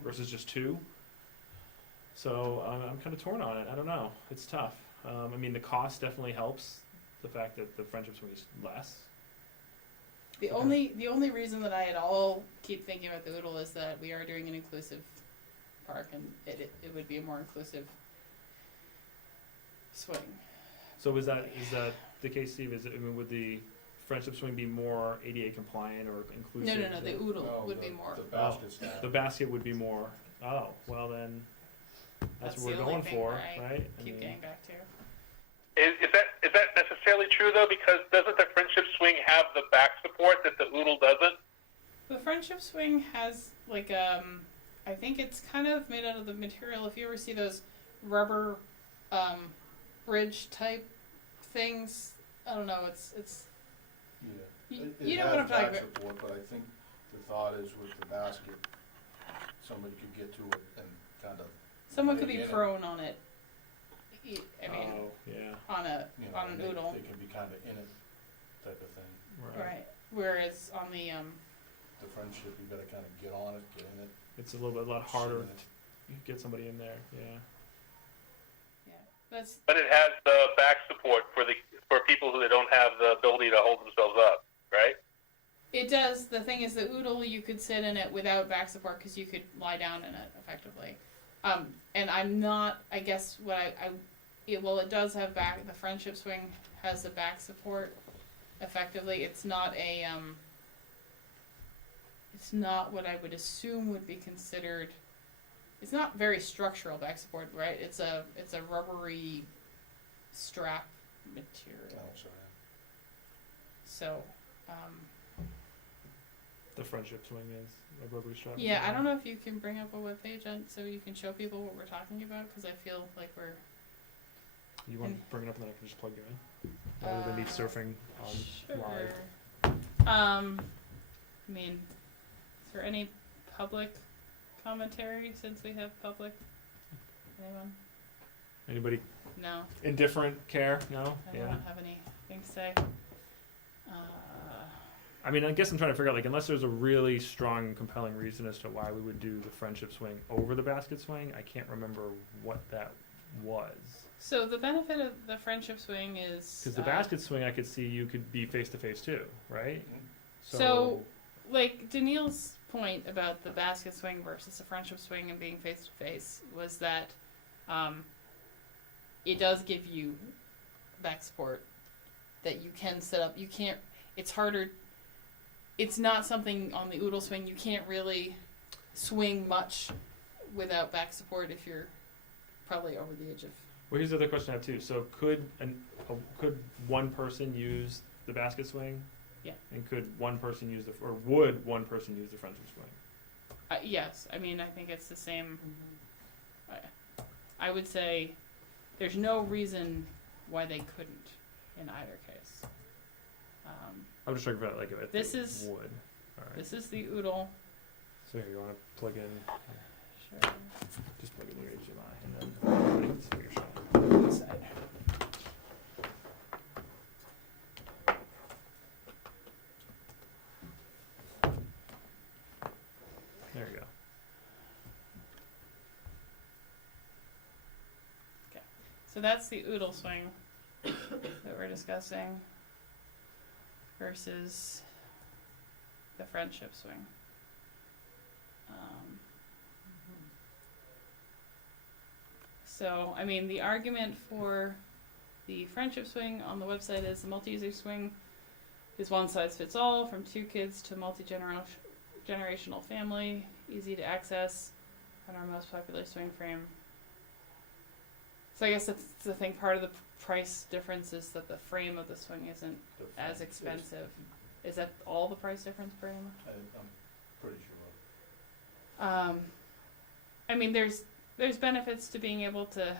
Versus just two. So I'm kind of torn on it. I don't know. It's tough. I mean, the cost definitely helps. The fact that the friendship swing is less. The only reason that I at all keep thinking about the Oodle is that we are doing an inclusive park, and it would be a more inclusive swing. So is that the case, Steve? Would the friendship swing be more ADA compliant or inclusive? No. The Oodle No, would be more. The basket style. The basket would be more. Oh, well then, that's what the we're only going thing for, where I right? keep getting back to. Is that necessarily true though? Because doesn't the friendship swing have the back support that the oodle doesn't? The friendship swing has like I think it's kind of made out of the material. If you ever see those rubber bridge type things, I don't know. It's Yeah. you know what I'm talking about. Support, but I think the thought is with the basket, somebody could get to it and kind of. Someone could be in it. prone on it. I mean, Oh, yeah. on an Oodle, They can be kind of in it, type of thing. right? Whereas on the The friendship, you gotta kind of get on it, get in it. It's a lot harder sit in it. to get somebody in there. Yeah. that's But it has the back support for people who don't have the ability to hold themselves up, right? it does. The thing is, the Oodle you could sit in it without back support because you could lie down in it effectively. And I'm not. I guess what it does have back. The friendship swing has the back support. Effectively, it's not a. It's not what I would assume would be considered. It's not very structural back support, right? It's a rubbery strap material. Oh, sorry. So, The friendship swing is a rubbery strap. yeah, I don't know if you can bring up a webpage so you can show people what we're talking about, because I feel like we're. You want to bring it up and then I can just plug you in? Rather than me surfing on live. I mean, is there any public commentary since we have public Anyone? Anybody No. indifferent, care? No? I Yeah. don't have anything to say. I mean, I guess I'm trying to figure out, like, unless there's a really strong, compelling reason as to why we would do the friendship swing over the basket swing, I can't remember what that was. So the benefit of the friendship swing is Because the basket swing, I could see you could be face to face too, right? So, like Daniil's point about the basket swing versus the friendship swing and being face to face was that it does give you back support that you can set up. You can't. It's harder. It's not something on the oodle swing. You can't really swing much without back support if you're probably over the edge of. Well, here's the other question I have too. So could one person use the basket swing? Yeah. And could one person use or would one person use the friendship swing? Yes, I mean I think it's the same. Mhm. I would say there's no reason why they couldn't in either case. I'm just talking about like if This they is- would. All right. This is the oodle. So here, you want to plug in? Sure. Just plug in your HDMI and then everybody can see what you're showing. This side. There you go. So that's the oodle swing that we're discussing versus the friendship swing. So, I mean, the argument for the friendship swing on the website is the multi-user swing is one size fits all from 2 kids to multi-generational family, easy to access, and our most popular swing frame. So I guess that's the thing. Part of the price difference is that the frame of the swing isn't as expensive. Is that all the price difference, Brandon? I'm pretty sure. I mean, there's benefits to being able to.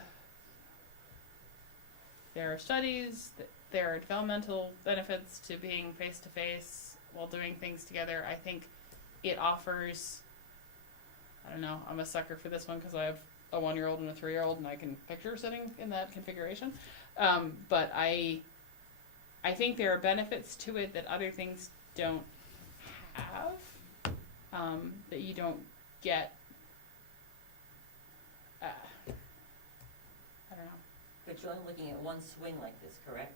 There are studies. There are developmental benefits to being face to face while doing things together. I think it offers. I don't know. I'm a sucker for this one because I have a 1-year-old and a 3-year-old, and I can picture sitting in that configuration. But I think there are benefits to it that other things don't have, that you don't get. I don't know. But you're only looking at one swing like this, correct?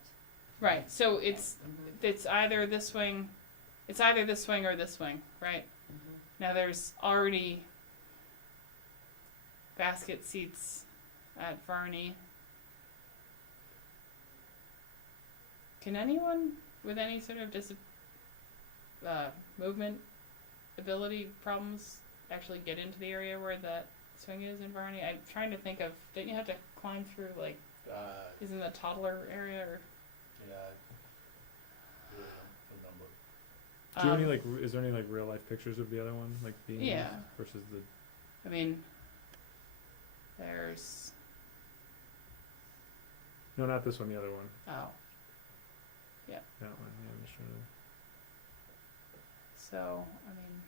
Right. So it's Mhm. either this swing, or this swing, right? Mhm. Now there's already basket seats at Varney. Can anyone with any sort of movement ability problems actually get into the area where that swing is in Varney? I'm trying to think of. Didn't you have to climb through like? Isn't the toddler area or? Yeah, I really don't remember. Do you have any is there any like real life pictures of the other one, like being Yeah. used versus the? I mean, there's. No, not this one. The other one. Oh. That one. Yeah, I'm just trying to. So, I mean.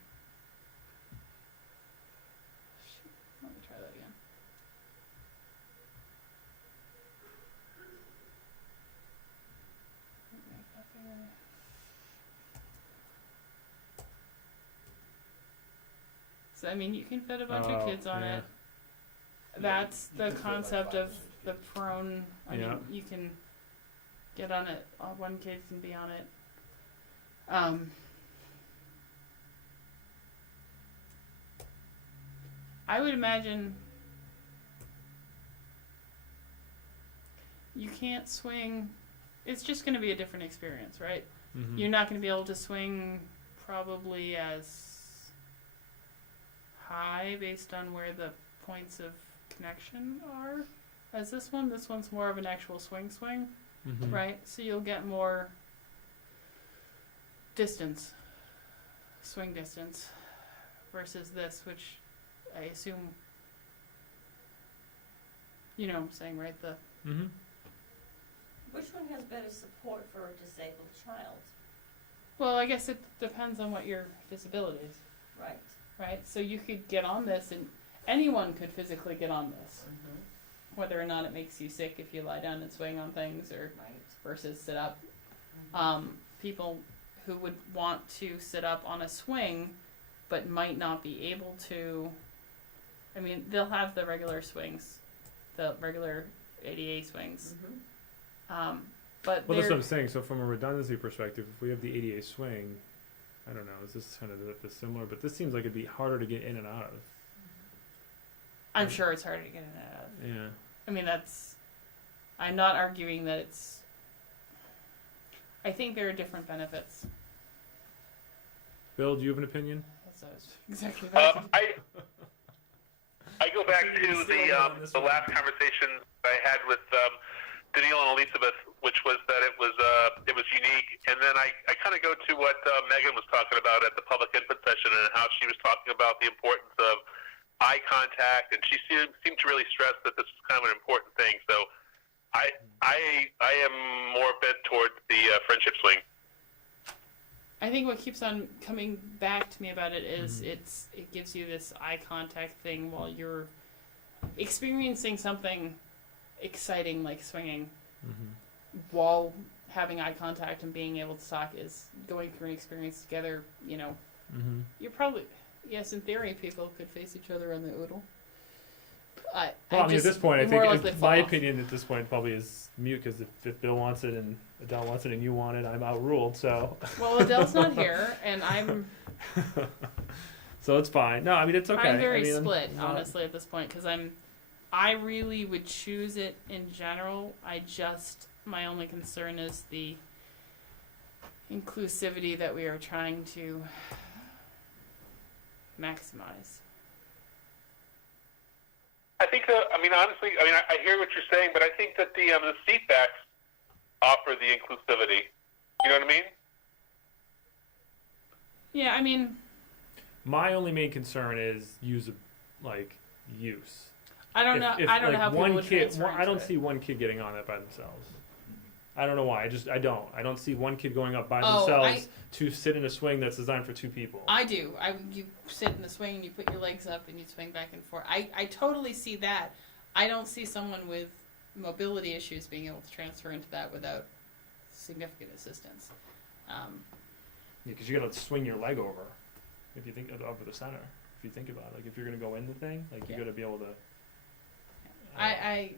Shoot, let me try that again. Make that bigger. So, I mean, you can fit a bunch of kids on yeah. it. That's You the can fit, like, concept 5 of the kids. prone. I Yeah. mean, you can get on it. One kid can be on it. I would imagine you can't swing. It's just going to be a different experience, right? Mm-hmm. You're not going to be able to swing probably as high based on where the points of connection are as this one. This one's more of an actual swing, Mm-hmm. right? So you'll get more distance, swing distance, versus this, which I assume, you know what I'm saying, right? The Mm-hmm. Which one has better support for a disabled child? well, I guess it depends on what your disability is, Right. right? So you could get on this, and anyone could physically get on this. Mhm. whether or not it makes you sick if you lie down and swing on things or Right. versus sit up. Mhm. People who would want to sit up on a swing but might not be able to. I mean, they'll have the regular swings, the regular ADA swings. Mhm. But Well, that's they're- what I'm saying. So from a redundancy perspective, if we have the ADA swing, I don't know, is this kind of the similar? But this seems like it'd be harder to get in and out of. I'm sure it's harder to get in and out of. Yeah. I mean, I'm not arguing that it's. I think there are different benefits. Bill, do you have an opinion? That's exactly that. I go back to the last conversation I had with Danielle and Elizabeth, which was that it was unique, and then I kind of go to what Megan was talking about at the public input session and how she was talking about the importance of eye contact, and she seemed to really stress that this was kind of an important thing. So I am more bent towards the friendship swing. I think what keeps on coming back to me about it is it gives you this eye contact thing while you're experiencing something exciting like swinging, while having eye contact and being able to talk is going through an experience together. You know, you're probably, yes, in theory, people could face each other on the oodle. Well, I mean, at this point, I more think likely to my fall off. opinion at this point probably is mute, because if Bill wants it and Adele wants it and you want it, I'm outruled. So. Well, Adele's not here, and I'm. So it's fine. No, I mean it's okay. I'm very I mean, split, I'm not- honestly, at this point, because I really would choose it in general. My only concern is the inclusivity that we are trying to maximize. I think honestly, I hear what you're saying, but I think that the seat backs offer the inclusivity. You know what I mean? Yeah, I mean, My only main concern is use. I don't know. I don't know how people one would kid. transfer I don't into see it. one kid getting on it by themselves. I don't know why. I don't. I don't see one kid going up by Oh, themselves to sit in a swing that's designed for two people. I do. You sit in the swing and you put your legs up and you swing back and forth. I totally see that. I don't see someone with mobility issues being able to transfer into that without significant assistance. Because you got to swing your leg over. If you think over the center. If you think about it, like if you're gonna go in the thing, like you Yeah. got to be able to. I don't know.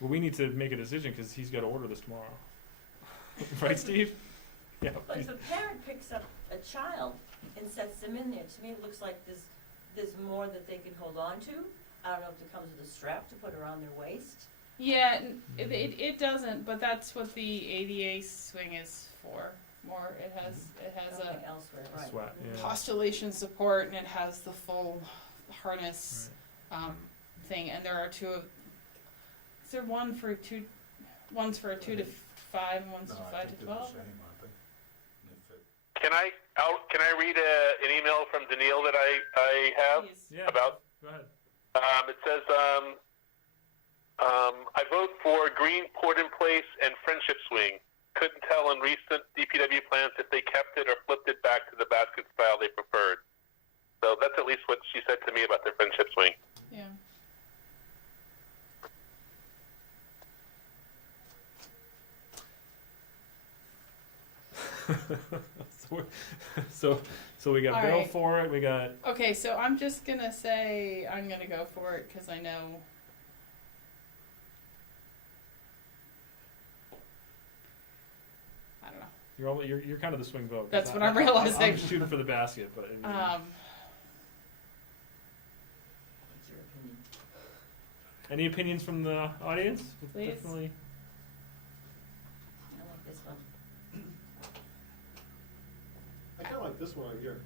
Well, we need to make a decision because he's got to order this tomorrow. Right, Steve? Yeah. But if a parent picks up a child and sets them in there, to me it looks like there's more that they can hold on to. I don't know if it comes with a strap to put around their waist. Yeah, it doesn't, but that's what the ADA swing is for. More, it has Something a elsewhere, right? Sweat, yeah. postulation support, and it has the full harness thing. And there are two of. Is there one for two? One's for 2 to 5, and one's 5 to 12. Can I read an email from Danielle that I have Please. Yeah. about? Go ahead. It says, I vote for green port in place and friendship swing. Couldn't tell in recent DPW plans if they kept it or flipped it back to the basket style they preferred. So that's at least what she said to me about their friendship swing. Yeah. So we got All Bill right. for it. We got. Okay, so I'm just gonna say I'm gonna go for it because I know. I don't know. You're kind of the swing vote. That's what I'm realizing. I'm shooting for the basket, but. What's your opinion? Any opinions from the audience? Please. Definitely. I like this one. I kind of like this one right here.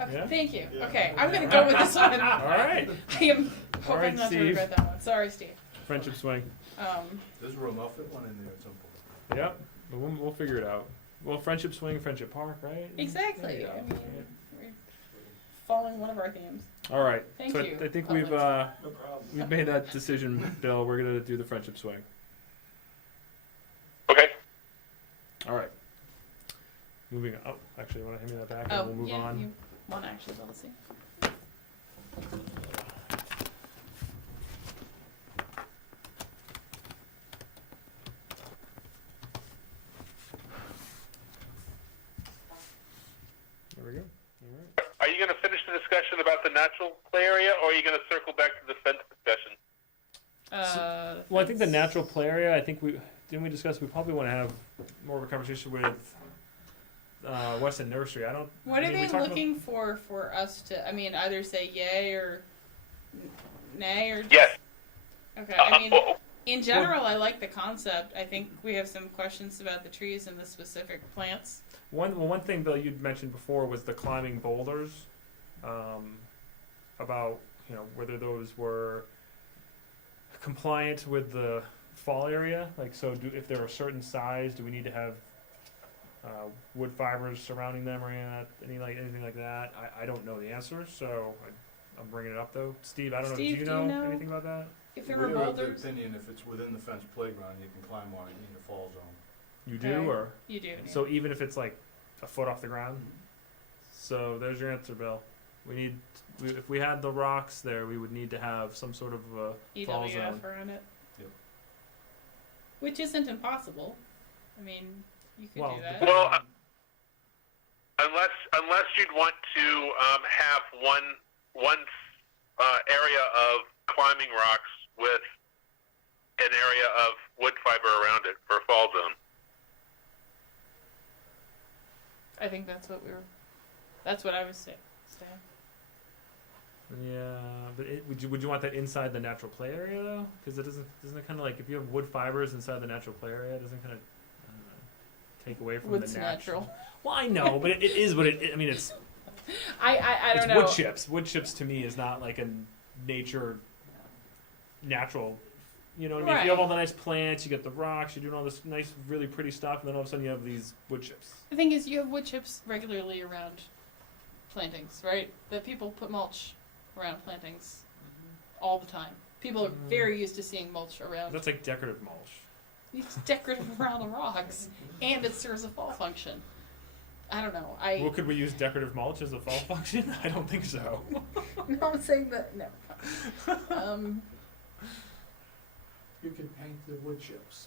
Okay, Yeah? thank you. Yeah. Okay, I'm gonna go with this one. All right. I am All hoping right, not to Steve. regret that one. Sorry, Steve. Friendship swing. There's room, I'll fit one in there at some point. Yep. But we'll figure it out. Well, friendship swing, friendship park, right? Exactly. There you go. I mean, we're following one of our themes. All right. Thank so you. I think Public. No problem. we've made that decision, Bill. We're gonna do the friendship swing. Okay. All right. Moving on. Oh, actually, you want to hand me that back, Oh, and we'll move yeah, on. you want to actually be able to see. think the natural play area. I think we discuss we probably want to have more of a conversation with Weston Nursery. I don't. What I are mean, we they talked looking for us to? I mean, either say yay or nay or. Just, Yes. Okay. I mean, in general, I like the concept. I think we have some questions about the trees and the specific plants. One thing, Bill, you'd mentioned before was the climbing boulders. About whether those were compliant with the fall area. Like, so if they're a certain size, do we need to have wood fibers surrounding them or anything like that? I don't know the answer, so I'm bringing it up though. Steve, I don't know. Do you know anything about that? If there were We are of the boulders, opinion if it's within the fence playground, you can climb on it in the fall zone. You do, Okay. or you do. so even if it's like a foot off the ground. So there's your answer, Bill. If we had the rocks there, we would need to have some sort of fall zone. EWF around it. Yep. Which isn't impossible. I mean, you could Well, do that. Well, unless you'd want to have one area of climbing rocks with an area of wood fiber around it for a fall zone. I think that's what I was saying. Yeah, but would you want that inside the natural play area though? Because doesn't it kind of like if you have wood fibers inside the natural play area, it doesn't kind of take away from Wood's the natural. Well, I know, but it is what it. I mean, it's I don't it's know. wood chips. Wood chips to me is not like a natural. You know what I mean? If you have all the nice plants, you get the rocks, you're doing all this nice, really pretty stuff, and then all of a sudden you have these wood chips. The thing is, you have wood chips regularly around plantings, right? That people put mulch around plantings all the time. People are very used to seeing mulch around. That's like decorative mulch. It's decorative around the rocks, and it serves a fall function. I don't know. Well, could we use decorative mulch as a fall function? I don't think so. No, I'm saying that no. You can paint the wood chips.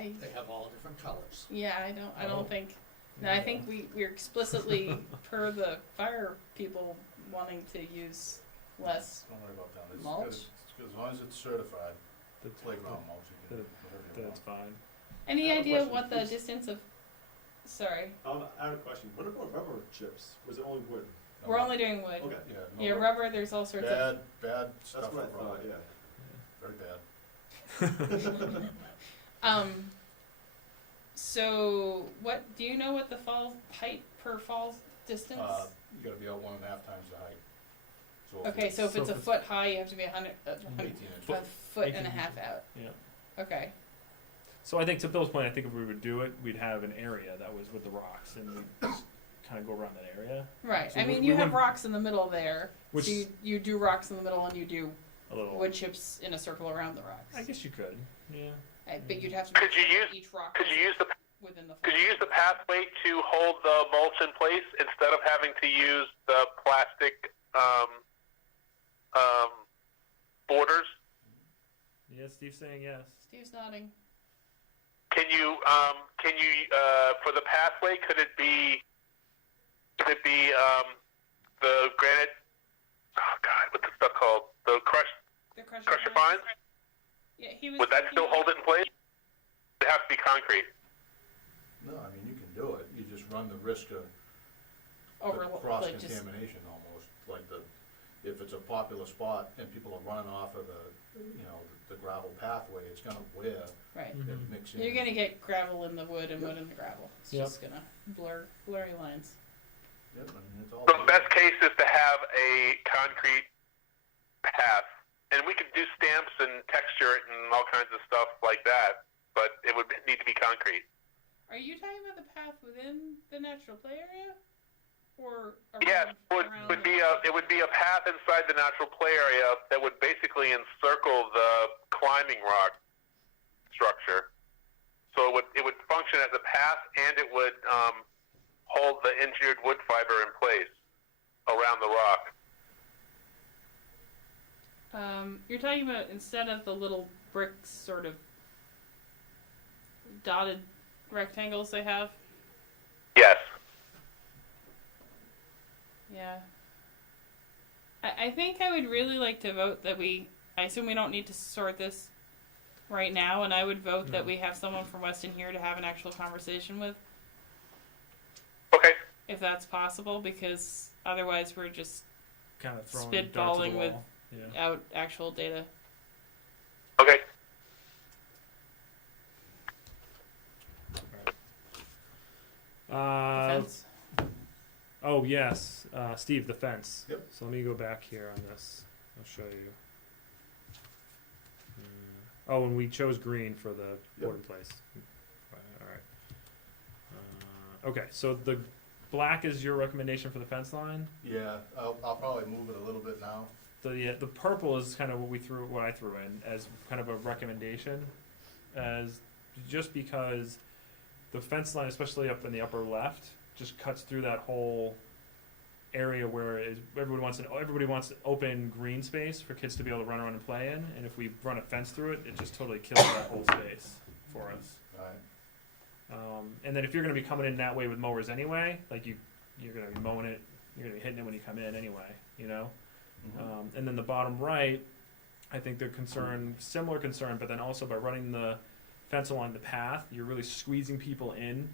I They have all different colors. yeah, I don't think. No, I think we're explicitly per the fire people wanting to use less. Don't worry about that. Mulch? As long as it's certified, the playground mulch, you can do whatever you That's want. fine. Any I have a idea question. what the distance of? Sorry, I have a question. What about rubber chips? Was it only wood? No, we're only doing wood. Okay. Yeah, no, Yeah, rubber. There's all sorts of. bad stuff That's what with I thought, rubber. yeah. Very bad. So what do you know? What the fall height per fall distance? You gotta be out 1.5 times the height. So Okay, so if So it's a if it's- foot high, you have to be 18 a inches. foot 18 and a half out. Yeah. Okay. So I think to Bill's point, I think if we would do it, we'd have an area that was with the rocks, and we'd just kind of go around that area. Right. So I mean, we you have wouldn't- rocks in the middle there. Which So you do rocks in the middle, and you do a little. wood chips in a circle around the rocks. I guess you could. Yeah. But you'd have to. Could make you sure that use- each rock Could was you use the within the? Could you use the pathway to hold the mulch in place instead of having to use the plastic borders? Yeah, Steve's saying yes. Steve's nodding. Can you for the pathway? Could it be the granite? Oh God, what's the stuff called? The crusher fines? Yeah, he was. Would that still hold it in place? It has to be concrete. No, I mean, you can do it, you just run the risk of over the like just cross-contamination almost, like if it's a popular spot and people are running off of the gravel pathway, it's gonna wear right. and mix in. You're gonna get gravel in the wood and wood in the gravel. It's Yep. just gonna blurry lines. Yep, I mean, it's all. The best case is to have a concrete path, and we could do stamps and texture it and all kinds of stuff like that, but it would need to be concrete. Are you talking about the path within the natural play area, or around, Yes, it would be a path inside the natural play area that would basically encircle the climbing rock structure. So it would function as a path, and it would hold the engineered wood fiber in place around the rock. You're talking about instead of the little bricks, sort of dotted rectangles they have. Yes. Yeah. I think I would really like to vote that I assume we don't need to sort this right now, and I would vote that we have someone from Weston here to have an actual conversation with, Okay. if that's possible, because otherwise we're just Kind of throwing darts at the spitballing with wall. Yeah. out actual data. Okay. Fence. Oh yes, Steve, the fence. Yep. So let me go back here on this. I'll show you. Oh, and we chose green for the board in place. All right. Okay, so the black is your recommendation for the fence line. Yeah, I'll probably move it a little bit now. The purple is kind of what I threw in as kind of a recommendation, as just because the fence line, especially up in the upper left, just cuts through that whole area where everybody wants an open green space for kids to be able to run around and play in, and if we run a fence through it, it just totally kills that whole space for us. Alright. And then if you're going to be coming in that way with mowers anyway, like you're going to be mowing it, you're going to be hitting it when you come in anyway, you know. Mm-hmm. And then the bottom right, I think the similar concern, but then also by running the fence along the path, you're really squeezing people in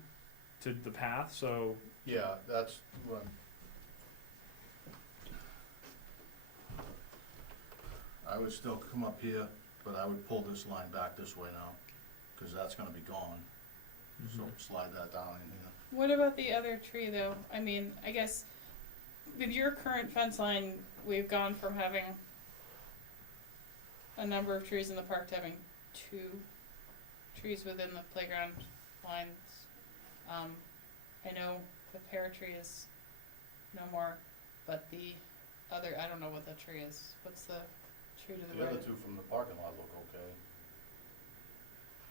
to the path. So Yeah, that's what I would still come up here, but I would pull this line back this way now, cause that's gonna be gone. So slide that down in here. What about the other tree, though? I mean, I guess with your current fence line, we've gone from having a number of trees in the park to having 2 trees within the playground lines. I know the pear tree is no more, but the other, I don't know what that tree is. What's the tree to the The right? other two from the parking lot look okay.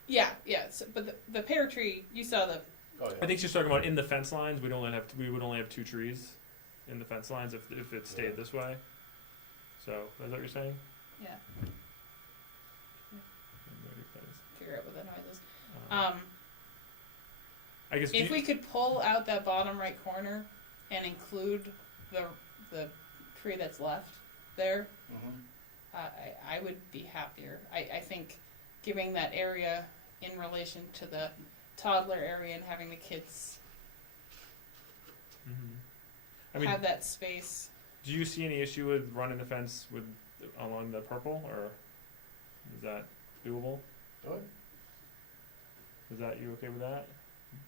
Yeah, yeah. So, but the pear tree, you saw the. Oh, yeah. I think she's talking about in the fence lines. We would only have 2 trees in the fence lines if it stayed this way. So is that what you're saying? Yeah. Uh, Figure out what that noise is. I guess If we could pull out that bottom right corner and include the tree that's left there, Mm-hmm. I would be happier. I think giving that area in relation to the toddler area and having the kids I mean, have that space. do you see any issue with running the fence along the purple, or is that doable? Good. Is that you okay with that?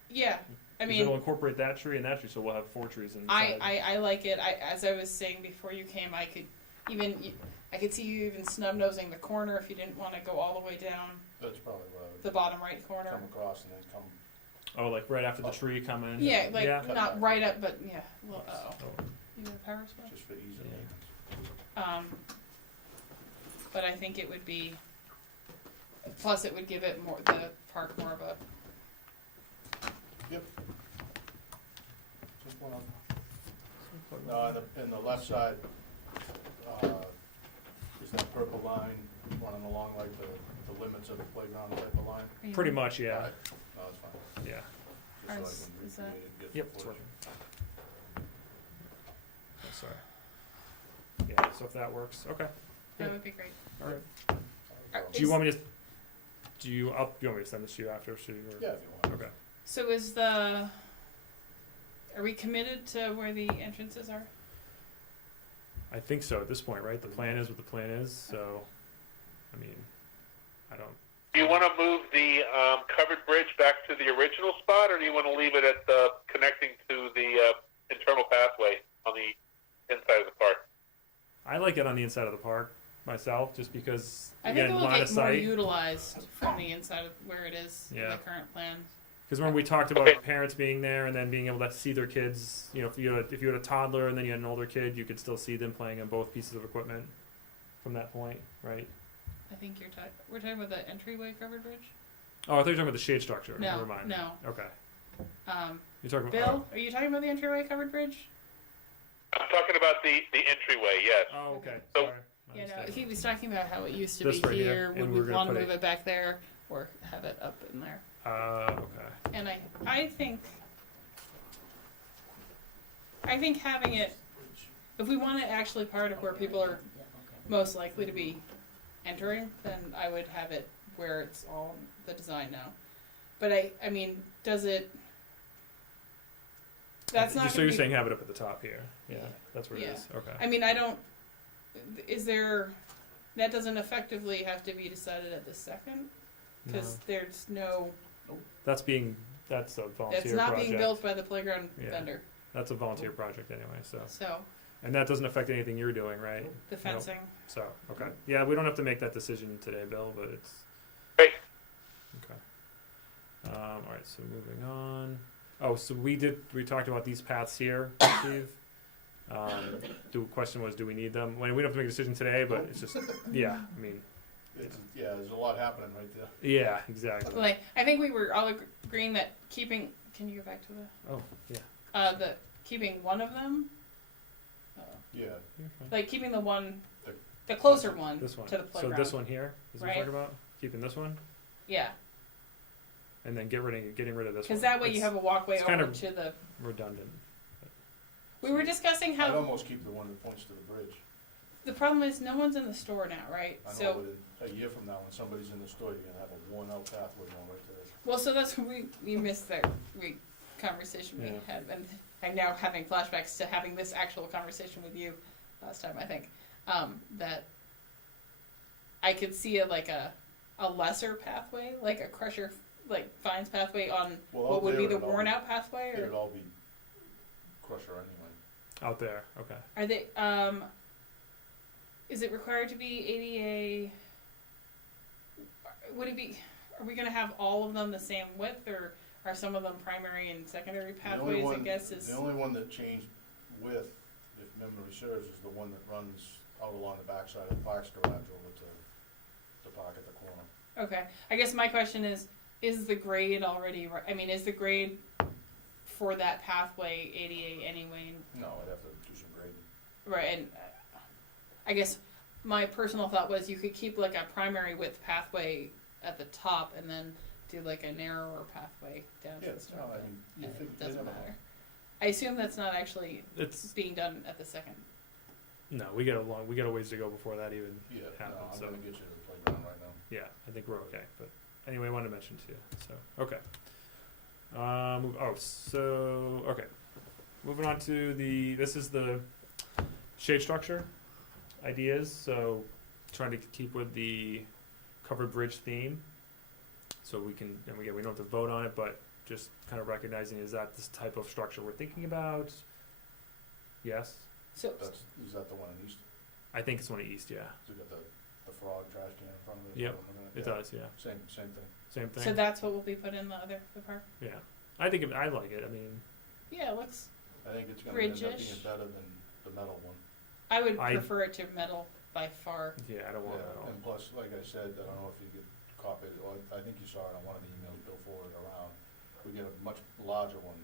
Yeah, I 'Cause mean, it'll incorporate that tree and that tree, so we'll have 4 trees inside. I like it. As I was saying before you came, I could see you even snub nosing the corner if you didn't want to go all the way down That's probably what I would the bottom right corner. come across and then come. Oh, like right after the tree come in. Yeah, like yeah. not right up, but yeah. Well, Oh. you have a power spot. Just for ease of Yeah. maintenance. But I think it would be. Plus, it would give it the park more of a. Yep. Just one on. No, in the left side, is that purple line running along like the limits of the playground type of line? Pretty much, yeah. Alright. No, that's fine. Yeah. Just Ours so I can is that- recreate and get Yep, the it's footage. working. Oh, sorry. Yeah, so if that works, okay. That would be great. All right. Alright. Do you want me to? Do you want me to send this to you after? So you Yeah, if you want. Okay. So are we committed to where the entrances are? I think so at this point, right? The plan is what the plan is. So, I mean, I don't. Do you want to move the covered bridge back to the original spot, or do you want to leave it at the connecting to the internal pathway on the inside of the park? I like it on the inside of the park myself, just because I think again, it will line get of more sight. utilized from the inside of where it is in Yeah. the current plan. Because remember we talked about Okay. parents being there and then being able to see their kids. You know, if you had a toddler and then you had an older kid, you could still see them playing on both pieces of equipment from that point, right? I think we're talking about the entryway covered bridge? Oh, I thought you were talking about the shade structure. No, Never mind. no. Okay. You're talking about Bill, are you talking about the entryway covered bridge? I'm talking about the entryway, yes. Oh, okay. So- Sorry. My Yeah, no, mistake. he was talking about how it used to This be right here, here. and Would we we were gonna want to put move it back there or have it up in there? Okay. And I think having it, if we want it actually part of where people are Yeah, okay. most likely to be entering, then I would have it where it's all the design now. But I mean, does it? That's not. So you're saying have it up at the top here? Yeah, that's where Yeah. it is. Okay. I mean, I don't. Is there? That doesn't effectively have to be decided at the second, because there's no. That's a volunteer It's not project. being built by the playground Yeah. vendor. That's a volunteer project anyway. So And that doesn't affect anything you're doing, right? the fencing. So okay. Yeah, we don't have to make that decision today, Bill, but it's. Great. Okay. All right. So moving on. Oh, so we talked about these paths here, Steve. The question was, do we need them? Well, we don't have to make a decision today, but it's just, yeah, I mean, There's a lot happening right there. yeah, exactly. Like, I think we were all agreeing that keeping. Can you go back to the? Oh, yeah. The keeping one of them. Yeah, You're fine. Like keeping the one, The- the closer one This one. to the So playground. this one here is what Right. we're talking about? Keeping this one? Yeah, And then getting rid of this one. because that way you It's have a walkway it's kind over of- to the. redundant. We were discussing I'd how almost keep the one that points to the bridge. the problem is no one's in the store now, right? I know, So but a year from now, when somebody's in the store, you're gonna have a worn out pathway going right to it. well, so that's we missed that conversation we Yeah. had, and I'm now having flashbacks to having this actual conversation with you last time. I think that I could see a lesser pathway, like a crusher, like fines pathway on Well, what out would be there, the it'd all worn be- out pathway, or It'd all be crusher anyway. Out there, okay. are they? Is it required to be ADA? Would it be? Are we going to have all of them the same width, or are some of them primary and secondary pathways? I guess is. The only one that changed width, if memory serves, is the one that runs out along the backside of the Parks Garage over to the park at the corner. Okay, I guess my question is the grade already? I mean, is the grade for that pathway ADA anyway? No, I'd have to do some grading. Right, and I guess my personal thought was you could keep like a primary width pathway at the top and then do like a narrower pathway down to Yeah, the store. no, I mean, you It think, doesn't matter. I assume that's not actually It's, being done at the second. no, we got a ways to go before that even Yeah, no, happens, I'm so. gonna get you to the playground right now. Yeah, I think we're okay, but anyway, I wanted to mention to you, so, okay. Okay. Moving on to this is the shade structure ideas, so trying to keep with the covered bridge theme. So we don't have to vote on it, but just kind of recognizing, is that this type of structure we're thinking about? Yes? So Is that the one in East? I think it's one of East, yeah. Has it got the frog trash can in front of it? Yep, It does, yeah. Same thing. Same thing. so that's what will be put in the park. Yeah. I think I like it. I mean, Yeah, it looks. I think it's gonna end up being Bridge-ish. better than the metal one. I would I- prefer it to metal by far. yeah, I don't want that Yeah, all. and plus, like I said, I don't know if you could copy it, or I think you saw it on one of the emails Bill forwarded around. We get a much larger one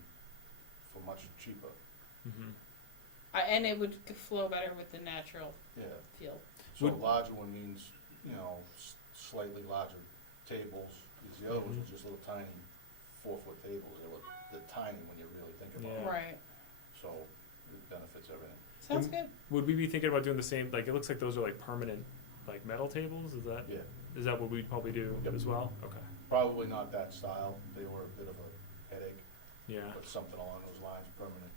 for much cheaper. Mm-hmm. And it would flow better with the natural Yeah, feel. so a Would- larger one means, slightly larger tables, because the other ones Mhm. were just little tiny 4-foot tables. They're tiny when you really think about Yeah. it. Right. So it benefits everything. Sounds Mm. good. Would we be thinking about doing the same? Like, it looks like those are like permanent, like metal tables. Is that Yeah, what we'd probably do Yep. as well? Okay. probably not that style. They were a bit of a headache, Yeah. but something along those lines, permanent.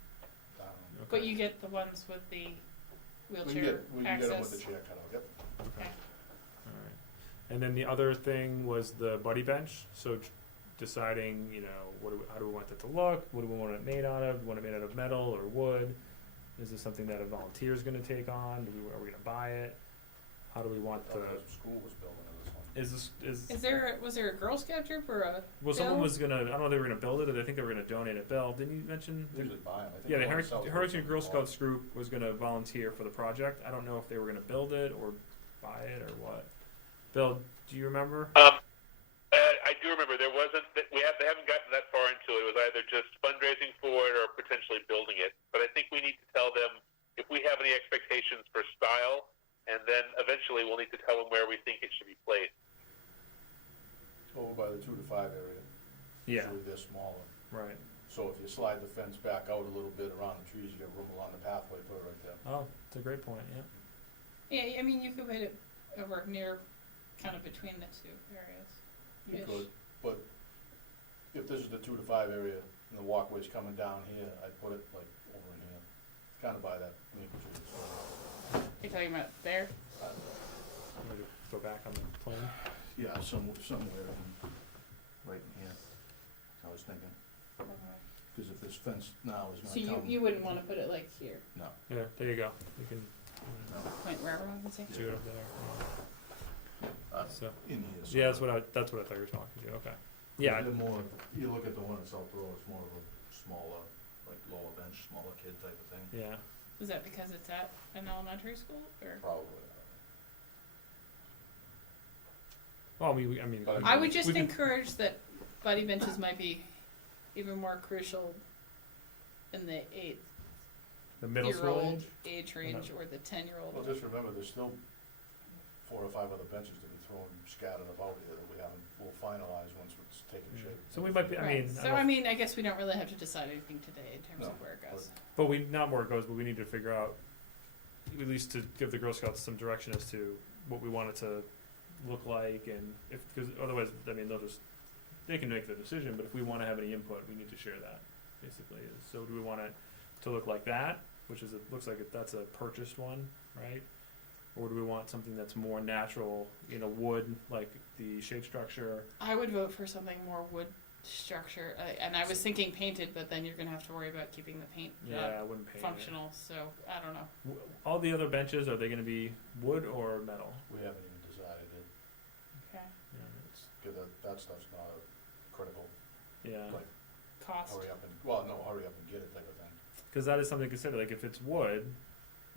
Okay. But you get the ones with the We can wheelchair get them with the access. chair cutout, yep. Okay. All right. And then the other thing was the buddy bench. So deciding, how do we want that to look? What do we want it made out of? Do we want it made out of metal or wood? Is this something that a volunteer is going to take on? Are we going to buy it? How do we want the? The school was building this one. Was there a Girl Scout troop or a? Well, someone Bill? was gonna. I don't know if they were gonna build it, or they think they were gonna donate it. Bill, didn't you mention? Usually buy them. I think Yeah, the one in South Heritage Wilson Girl bought Scouts group was gonna volunteer for the project. I don't know if they were gonna build it or buy it or what. Bill, do you remember? I do remember there wasn't. They haven't gotten that far into it. It was either just fundraising for it or potentially building it. But I think we need to tell them if we have any expectations for style, and then eventually we'll need to tell them where we think it should be placed. Over by the 2 to 5 area. Yeah. Usually they're smaller. Right. So if you slide the fence back out a little bit around the trees, you got room along the pathway, put it right there. Oh, it's a great point. Yeah. Yeah, I mean you could put it over near kind of between the two areas. You Ish. could, but if this is the 2 to 5 area and the walkway's coming down here, I'd put it like over in here, kinda by that maple tree. You're talking about there? I'm gonna go back on the plan. Yeah, somewhere right in here, I was thinking, cause if this fence now is So gonna come. you wouldn't wanna put it like here, No, Yeah, there you go. You can no, point where everyone can see? do it up there. So in here. yeah, that's what I thought you were talking to. Okay. Yeah. They're more, you look at the one at South Row, it's more of a smaller, like lower bench, smaller kid type of thing, Yeah. Is that because it's at an elementary school, or? probably. Well, I mean, But I would just we can- encourage that buddy benches might be even more crucial in the the middle school eight-year-old age. age range or the 10-year-old. Well, just remember, there's still 4 or 5 other benches to be thrown scattered about here that we'll finalize once it's taken Yeah. shape. So we might be. I Right. mean, So don't- I mean, I guess we don't really have to decide anything today in terms No, of where it goes. but we not where it goes, but we need to figure out at least to give the Girl Scouts some direction as to what we want it to look like, and if because otherwise, I mean, they can make the decision, but if we want to have any input, we need to share that. Basically, so do we want it to look like that, which is looks like that's a purchased one, right? Or do we want something that's more natural, wood, like the shade structure? I would vote for something more wood structure, and I was thinking painted, but then you're gonna have to worry about keeping the paint Yeah, I wouldn't paint functional. So I don't know. it. All the other benches, are they going to be wood or metal? We haven't even decided it, Okay. cause that stuff's not a critical, Yeah, like, Cost. hurry up and get it type of thing. because that is something to consider. Like if it's wood,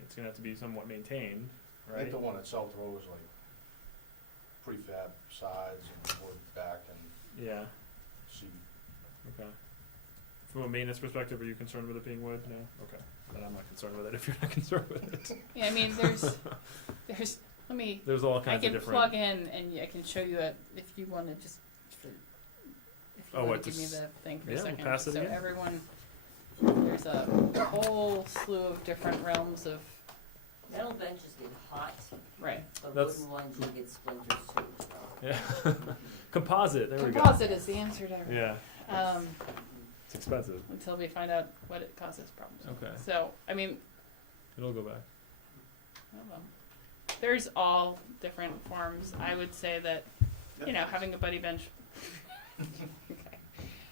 it's going to have to be somewhat maintained, I right? think the one at South Row is like prefab sides and wood back and Yeah. seat. Okay. From a maintenance perspective, are you concerned with it being wood? No. Okay. Then I'm not concerned with it. If you're not concerned with it, Yeah, I mean, there's. Let me. there's all I kinds can of different. plug in and I can show you it if you want to just. If you Oh, want what, to give me just- the thing for yeah, a we'll second, pass it so again. everyone. There's a whole slew of different realms of. Metal benches get hot, Right. but That's- wooden ones you get splinters too. Yeah. Composite. There we go. Composite is the answer to everything. Yeah. Um, It's expensive. until we find out what it causes problems. Okay. So I mean, It'll go back. I don't know. There's all different forms. I would say that, having a buddy bench. Okay.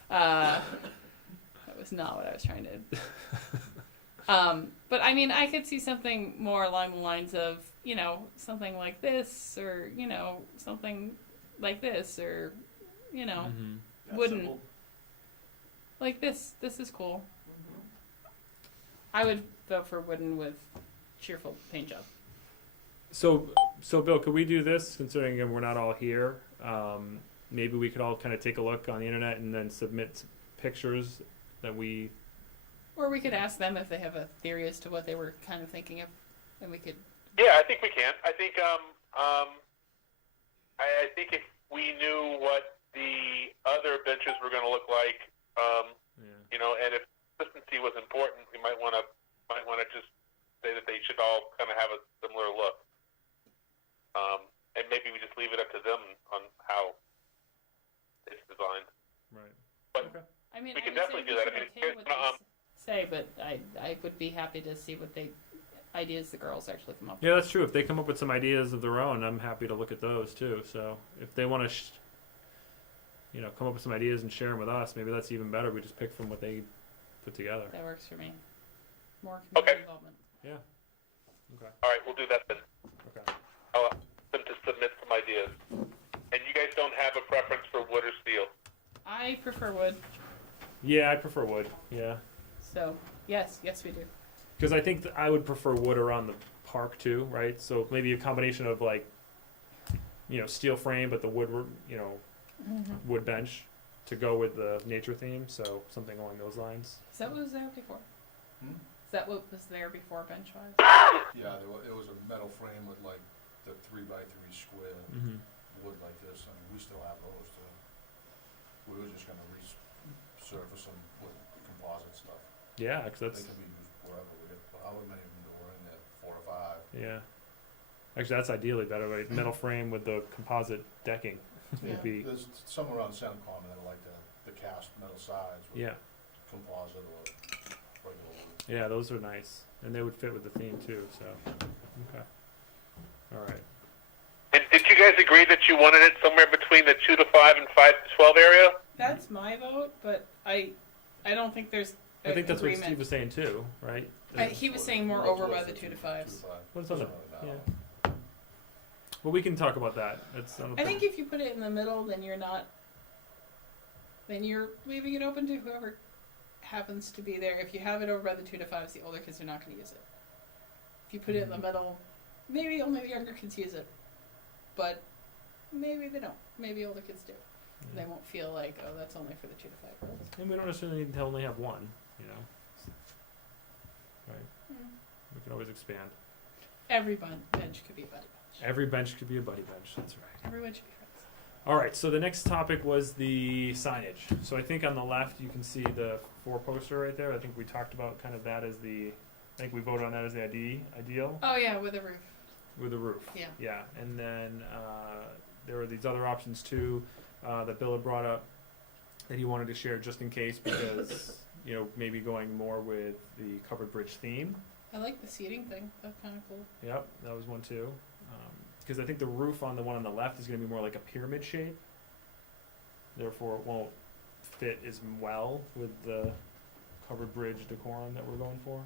That was not what I was trying to. But I mean, I could see something more along the lines of, something like this, or, something like this, or, Mm-hmm. That wooden. simple. Like this. This is cool. Mhm. I would vote for wooden with cheerful paint job. So Bill, could we do this? Considering again, we're not all here, maybe we could all kind of take a look on the internet and then submit pictures that we. Or we could ask them if they have a theory as to what they were kind of thinking of, and we could. Yeah, I think we can. I think I think if we knew what the other benches were going to look like, and if consistency was important, we might want to just say that they should all kind of have a similar look, and maybe we just leave it up to them on how it's designed. Right. But Okay. I mean, We I can would definitely say do we that. I should mean, okay here's- what they say, but I would be happy to see what ideas the girls actually come up with. Yeah, that's true. If they come up with some ideas of their own, I'm happy to look at those too. So if they want to, come up with some ideas and share them with us, maybe that's even better. We just pick from what they put together. That works for me. More Okay. community involvement. Yeah. Okay. All right, we'll do that then. Okay. I'll ask them to submit some ideas. And you guys don't have a preference for wood or steel? I prefer wood, Yeah, I prefer wood. Yeah. so yes, we do. Because I think I would prefer wood around the park too, right? So maybe a combination of steel frame, but the wood, wood bench to go with the nature theme. So something along those lines. Is that what was there before? Hmm? Is that what was there before bench-wise? Yeah, it was a metal frame with like the 3x3 square Mm-hmm. wood like this. I mean, we still have those too. We were just gonna resurface them with composite stuff. Yeah, because They that's can be used wherever. We get however many of them there were in there, 4 or 5. yeah. Actually, that's ideally better, right? Metal frame with the composite decking Yeah. would be, There's some around Centcom that are like the cast metal sides with yeah. composite or regular wood. Yeah, those are nice. And they would fit with the theme too, so. Okay. All right. And did you guys agree that you wanted it somewhere between the 2 to 5 and 5 to 12 area? That's my vote, but I don't think there's I think that's what agreement. Steve was saying too, right? He was saying more over by the 2 to 5s. What's on the, Doesn't yeah. really matter. Well, we can talk about that. It's, I think if you put it in the middle, then you're leaving it open to whoever happens to be there. If you have it over by the 2 to 5s, the older kids are not going to use it. If you put it in the middle, maybe only the younger kids use it, but maybe they don't. Maybe older kids do. They won't feel like, oh, that's only for the 2 to 5 girls. And we don't necessarily need to only have one, you know. Right. Mm. We can always expand. Every bench could be a buddy bench. Every bench could be a buddy bench. That's right. Everyone should be friends. All right. So the next topic was the signage. So I think on the left you can see the 4-poster right there. I think we talked about kind of that as the. I think we voted on that as the ideal Oh yeah, with a roof. with the roof. Yeah. Yeah. And then there were these other options too that Bill had brought up that he wanted to share just in case because maybe going more with the covered bridge theme. I like the seating thing. That's kind of cool. Yep, that was one too. Because I think the roof on the one on the left is going to be more like a pyramid shape. Therefore, it won't fit as well with the covered bridge decorum that we're going for.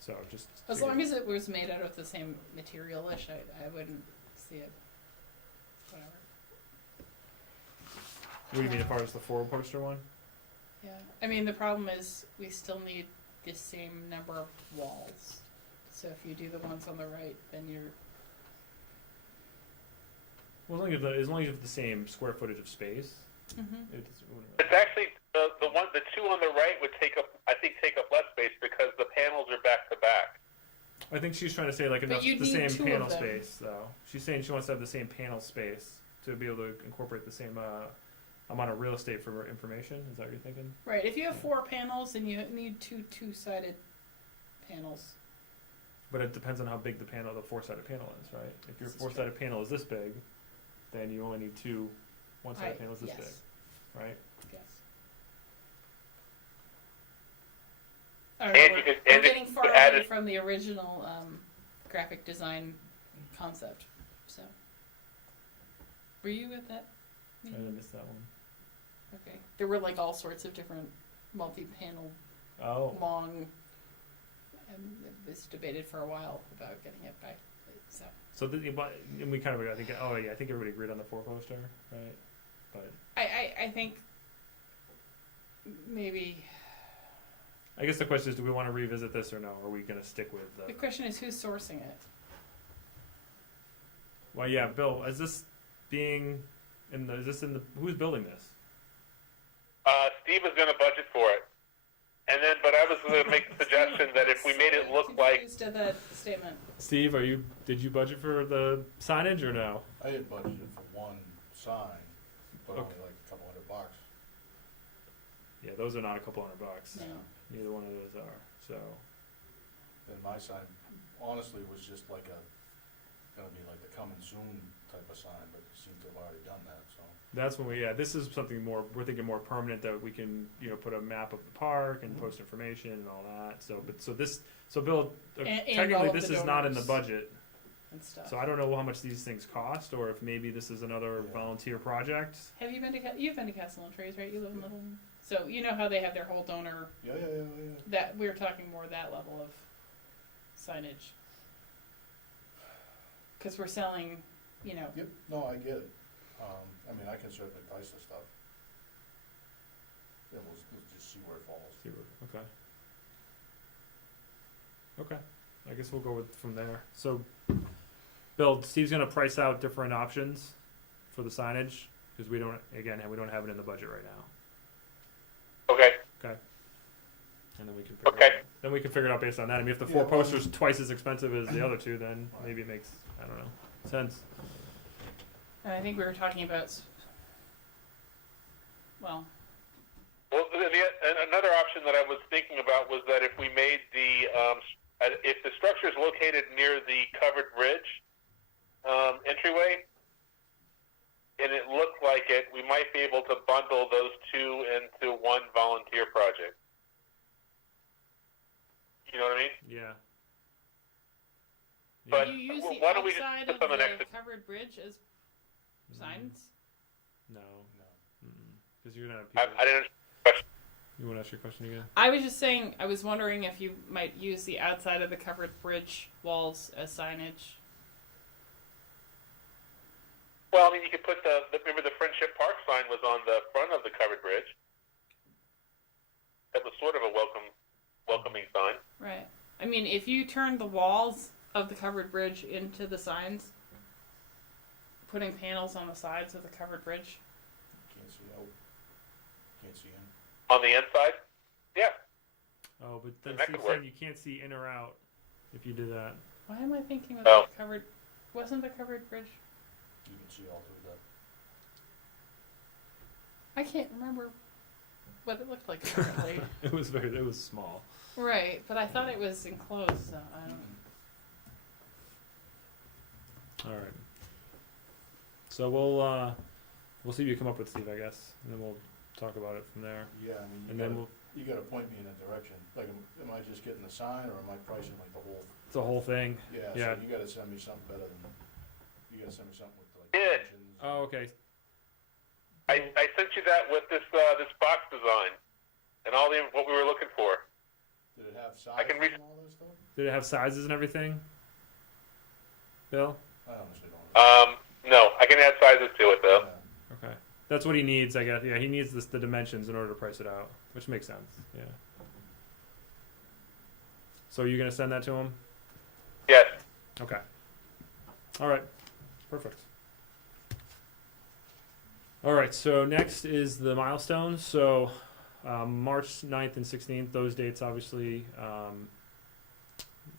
So just As long as it was made out of the same material-ish, I wouldn't see it. Whatever. What do you mean as far as the 4-poster one? Yeah. I mean, the problem is we still need the same number of walls. So if you do the ones on the right, then you're... Well, as long as you have the same square footage of space. Mm-hmm. It's actually the 2 on the right would take up less space because the panels are back to back. I think she's trying to say like enough you'd the need same 2 panel of them. space though. She's saying she wants to have the same panel space to be able to incorporate the same amount of real estate for information. Is that what you're thinking? Right. If you have 4 panels, then you need 2 two-sided panels. But it depends on how big the 4-sided panel is, right? If your This is 4-sided panel is this big, then you only need 2 one-sided panels this yes. big, right? Yes. I don't know, And we're getting far away added- from the original graphic design concept. So, were you at that I meeting? missed that one. Okay. There were like all sorts of different multi-panel, Oh, long, and it was debated for a while about getting it by. So so and we kind of I think everybody agreed on the 4-poster, right? But I think maybe I guess the question is, do we want to revisit this or no? Or are we going to stick with the question is who's sourcing it. Well, yeah, Bill, is this being who's building this? Steve was going to budget for it, but I was going to make the suggestion that if we made it look like Confused at that statement. Steve, did you budget for the signage or no? I had budgeted for one sign, but only Okay. like a couple $100. Yeah, those are not a couple $100. No. Neither one of those are. So And my sign, honestly, was just like gonna be like the coming soon type of sign, but you seem to have already done that, so. that's when this is something more, we're thinking more permanent that we can, put a map of the park and post information and all that. So Bill, And technically all of this the is not in the donors. budget. And stuff. So I don't know how much these things cost or if maybe this is another Yeah. volunteer project. Have you been to you've been to Castle and Trees, right? You live in Littleton. So you know how they have their whole donor Yeah. that we're talking more that level of signage. Because we're selling, Yep, no, I get it. I mean, I can certainly price the stuff. Yeah, we'll just see where it falls. Okay. Okay. I guess we'll go from there. So, Bill, Steve's going to price out different options for the signage because we don't have it in the budget right now. okay. And then we can figure it out based on that. I mean, if the Yeah, 4 posters twice as expensive as the other 2, then maybe it makes sense. and I think we were talking about, well, Well, another option that I was thinking about was that if we made the if the structure is located near the covered bridge entryway, and it looked like it, we might be able to bundle those two into one volunteer project. You know what I mean? Yeah. But Do you use the why don't we just outside put of on the the next? covered bridge as signs? No. Because you're gonna have people. I didn't. You want to ask your question again? I was just saying, I was wondering if you might use the outside of the covered bridge walls as signage. Well, I mean, you could put remember the Friendship Park sign was on the front of the covered bridge. That was sort of a welcoming sign. Right. I mean, if you turn the walls of the covered bridge into the signs, putting panels on the sides of the covered bridge. Can't see out. Can't see in. On the inside? Yeah. Oh, but then That Steve could work. said you can't see in or out if you do that. Why am I thinking of Oh. the covered? Wasn't the covered bridge? You can see all through that. I can't remember what it looked like currently. It was small. Right, but I thought it was enclosed, so I don't. All right. So we'll see what you come up with, Steve, I guess, and then we'll talk about it from there. Yeah, I mean, And then we'll you gotta point me in a direction. Like, am I just getting the sign, or am I pricing like the whole? it's the whole thing. Yeah, Yeah. so you gotta send me something better than, you gotta send me something with like Yeah. dimensions. Oh, okay. I sent you that with this box design and all what we were looking for. Did it have I can sizes read- and all this stuff? Did it have sizes and everything? Bill? I honestly don't. No, I can add sizes to it though. Yeah. Okay. That's what he needs, I guess. Yeah, he needs the dimensions in order to price it out, which makes sense. Yeah. So are you going to send that to him? Yes. Okay. All right. Perfect. All right. So next is the milestones. So March 9th and 16th, those dates obviously,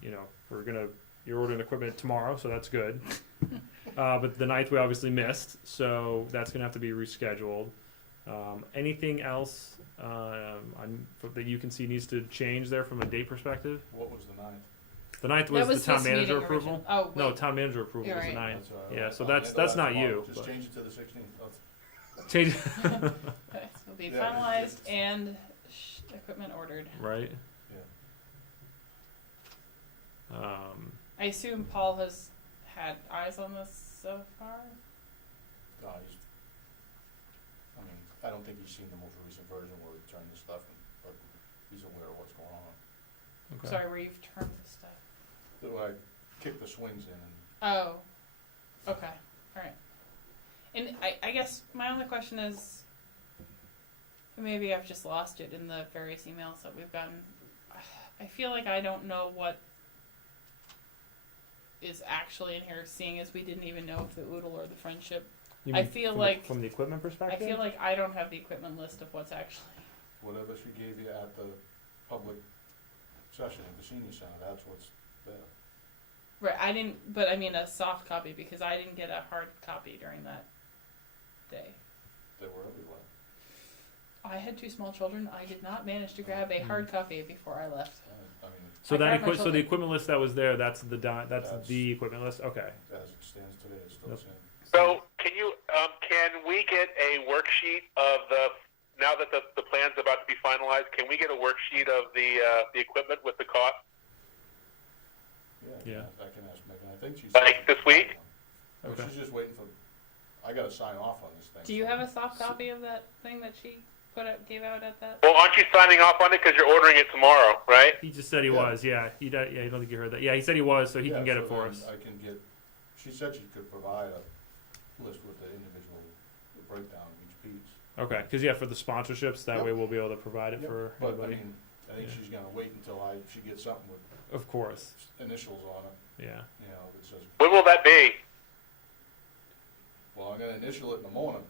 you're ordering equipment tomorrow, so that's good. But the 9th we obviously missed, so that's going to have to be rescheduled. Anything else that you can see needs to change there from a date perspective? What was the 9th? The 9th That was the town this manager meeting approval. original- Oh, wait. No, town manager approval You're was the right. 9th. That's all right. Yeah, so I'll that's handle that not tomorrow. you, Just but- change it to the 16th. Change. Okay, so it'll be Yeah, finalized it's- and equipment ordered. Right. Yeah. I assume Paul has had eyes on this so far. No, I mean, I don't think he's seen the most recent version where we turned this stuff in, but he's aware of what's going on. Okay. Sorry, where you've turned this stuff. So I kicked the swings in and Oh, okay, all right. And I guess my only question is, maybe I've just lost it in the various emails that we've gotten. I feel like I don't know what is actually in here, seeing as we didn't even know if the Oodle or the Friendship. You I mean feel from like- from the equipment I perspective. feel like I don't have the equipment list of what's actually. whatever she gave you at the public session at the senior center, that's what's there. Right, I didn't, but I mean a soft copy because I didn't get a hard copy during that day. They were everywhere. I had 2 small children. I did not manage to grab a hard copy before I left. I mean, So I that grabbed my so the children. equipment list that was there, that's That's- the equipment list. Okay. as it stands today, it's still the Yep. same. So can we get a worksheet of now that the plan's about to be finalized? Can we get a worksheet of the equipment with the cost? Yeah. I can ask Megan. I think she's. Like this week? No, Okay. she's just waiting for, I gotta sign off on this thing. Do you so- have a soft copy of that thing that she gave out at that? Well, aren't you signing off on it because you're ordering it tomorrow, right? He just said he Yeah. was. Yeah. He did. Yeah. I don't think you heard that. Yeah. He said he was, so he Yeah, can get so it for then us. I can get, she said she could provide a list with the individual breakdown of each piece. Okay. Because for the sponsorships, that Yep. way we'll be able to provide it Yep. for But I everybody. mean, I think Yeah. she's gonna wait until she gets something with Of course. initials on it, Yeah. that says, When will that be? well, I'm gonna initial it in the morning.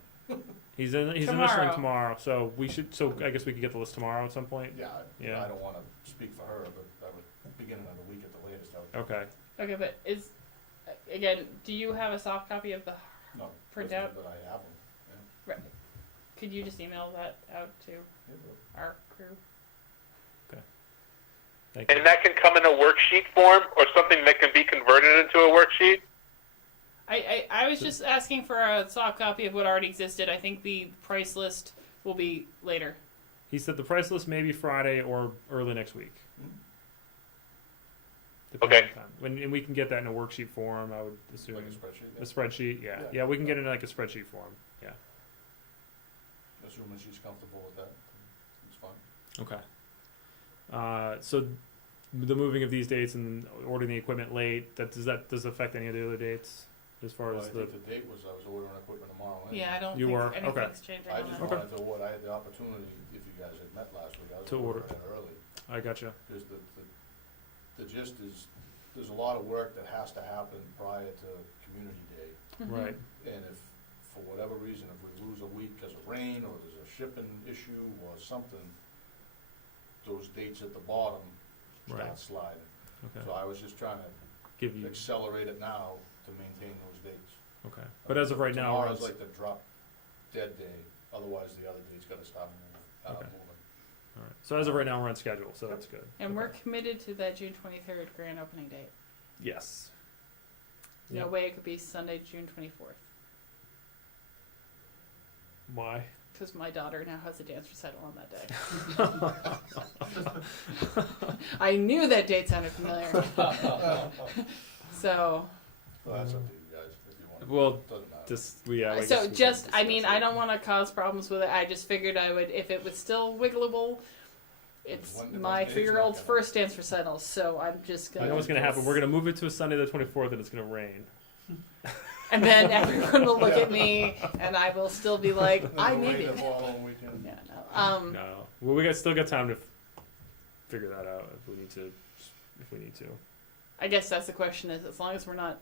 He's initialing Tomorrow. tomorrow, so we should. So I guess we could get the list tomorrow at some point. Yeah, Yeah. I don't wanna speak for her, but I would, beginning of the week at the latest, I would. Okay. Okay, but again, do you have a soft copy of the No, printout? but I have them. Right. Could you just email that out to Yeah, but our crew? Thank you. And that can come in a worksheet form or something that can be converted into a worksheet? I was just asking for a soft copy of what already existed. I think the price list will be later. He said the price list may be Friday or early next week. Depending Okay. on time. And we can get that in a worksheet form, I would assume. Like a spreadsheet, A spreadsheet, yeah. Yeah. Yeah, we can get it in like a spreadsheet form. Yeah. assuming she's comfortable with that, it's fine. Okay. So the moving of these dates and ordering the equipment late, does it affect any of the other dates as far Well, as I the? think the date was, I was ordering equipment tomorrow anyway. Yeah, I don't You think were? anything's Okay. changing I on just that. Okay. wanted to, what I had the opportunity, if you guys had met last week, I was To gonna order. order that early. I gotcha. Because the gist is, there's a lot of work that has to happen prior to Community Day. Mhm. Right. And if, for whatever reason, if we lose a week because of rain, or there's a shipping issue or something, those dates at the bottom Right. start sliding. Okay. So I was just trying to Give you. accelerate it now to maintain those dates. Okay. But as of right now, we're Tomorrow's on like the drop dead day, otherwise the other date's gotta start Okay. moving. all right. So as of right now, we're on schedule, so that's good. And we're Okay. committed to that June 23rd grand opening date. Yes. No Yep. way it could be Sunday, June 24th. Why? Because my daughter now has a dance recital on that day. I knew that date sounded familiar. So, Well, that's up to you guys, if you want. Well, Doesn't matter. so just, I mean, I don't want to cause problems with it. I just figured I would, if it was still wiggleable. It's One- my one day's 3-year-old's not gonna- first dance recital, so I'm just I gonna. know what's gonna happen. We're gonna move it to a Sunday the 24th, and it's gonna rain. And then everyone will look at me, and I will still be like, Then I the made rain it. the following weekend. Yeah, no. No. Well, we still got time to figure that out if we need to. If we need to. I guess that's the question: is as long as we're not.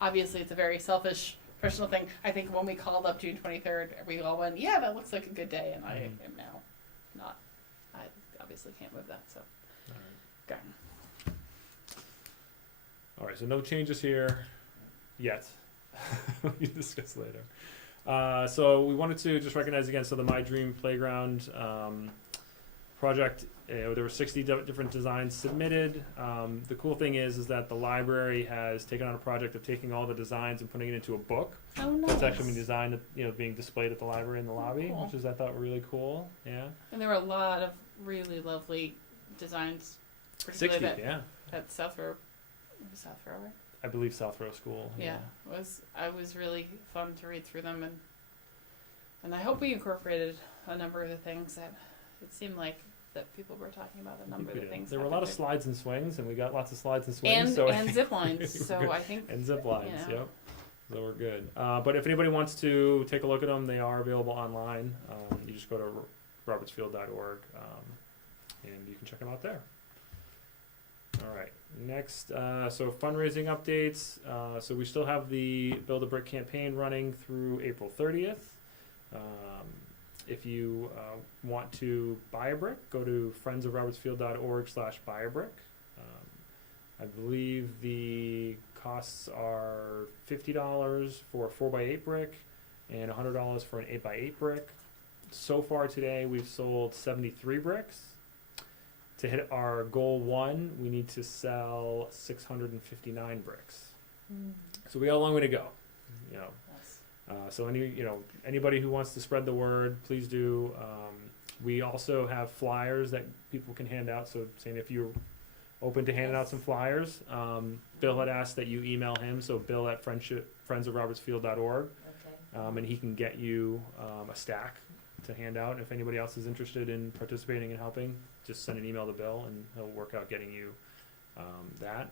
Obviously, it's a very selfish, personal thing. I think when we called up June 23rd, we all went, "Yeah, that looks like a good day," and I Mhm. am now not. I obviously can't move that, so. All right. Okay. All right, so no changes here yet. We can discuss later. So we wanted to just recognize again, so the My Dream Playground project, there were 60 different designs submitted. The cool thing is that the library has taken on a project of taking all the designs and putting it into a book. Oh, nice. It's actually been designed, being displayed at the library in the lobby, Cool. which is, I thought, really cool. Yeah. And there were a lot of really lovely designs, particularly 60, yeah. at South Row. South Row, right? I believe South Row School. Yeah, I was really fun to read through them, and I hope we incorporated a number of the things that it seemed like that people were talking about. A I think number of we the did. things. There were a lot of happened slides and swings, and we got lots of slides and there. swings. And zip lines. So I think. And zip lines, Yeah. yep. So we're good. But if anybody wants to take a look at them, they are available online. You just go to robertsfield.org, and you can check them out there. All right. Next, so fundraising updates. So we still have the Build a Brick campaign running through April 30th. If you want to buy a brick, go to friendsofrobertsfield.org/buy-a-brick. I believe the costs are $50 for a 4x8 brick and $100 for an 8x8 brick. So far today, we've sold 73 bricks. To hit our goal 1, we need to sell 659 bricks. So we got a long way to go. So anybody who wants to spread the word, please do. We also have flyers that people can hand out. So saying if you're open to handing out some flyers, Bill had asked that you email him. So bill@friendsofrobertsfield.org, Okay. and he can get you a stack to hand out. If anybody else is interested in participating and helping, just send an email to Bill, and he'll work out getting you that.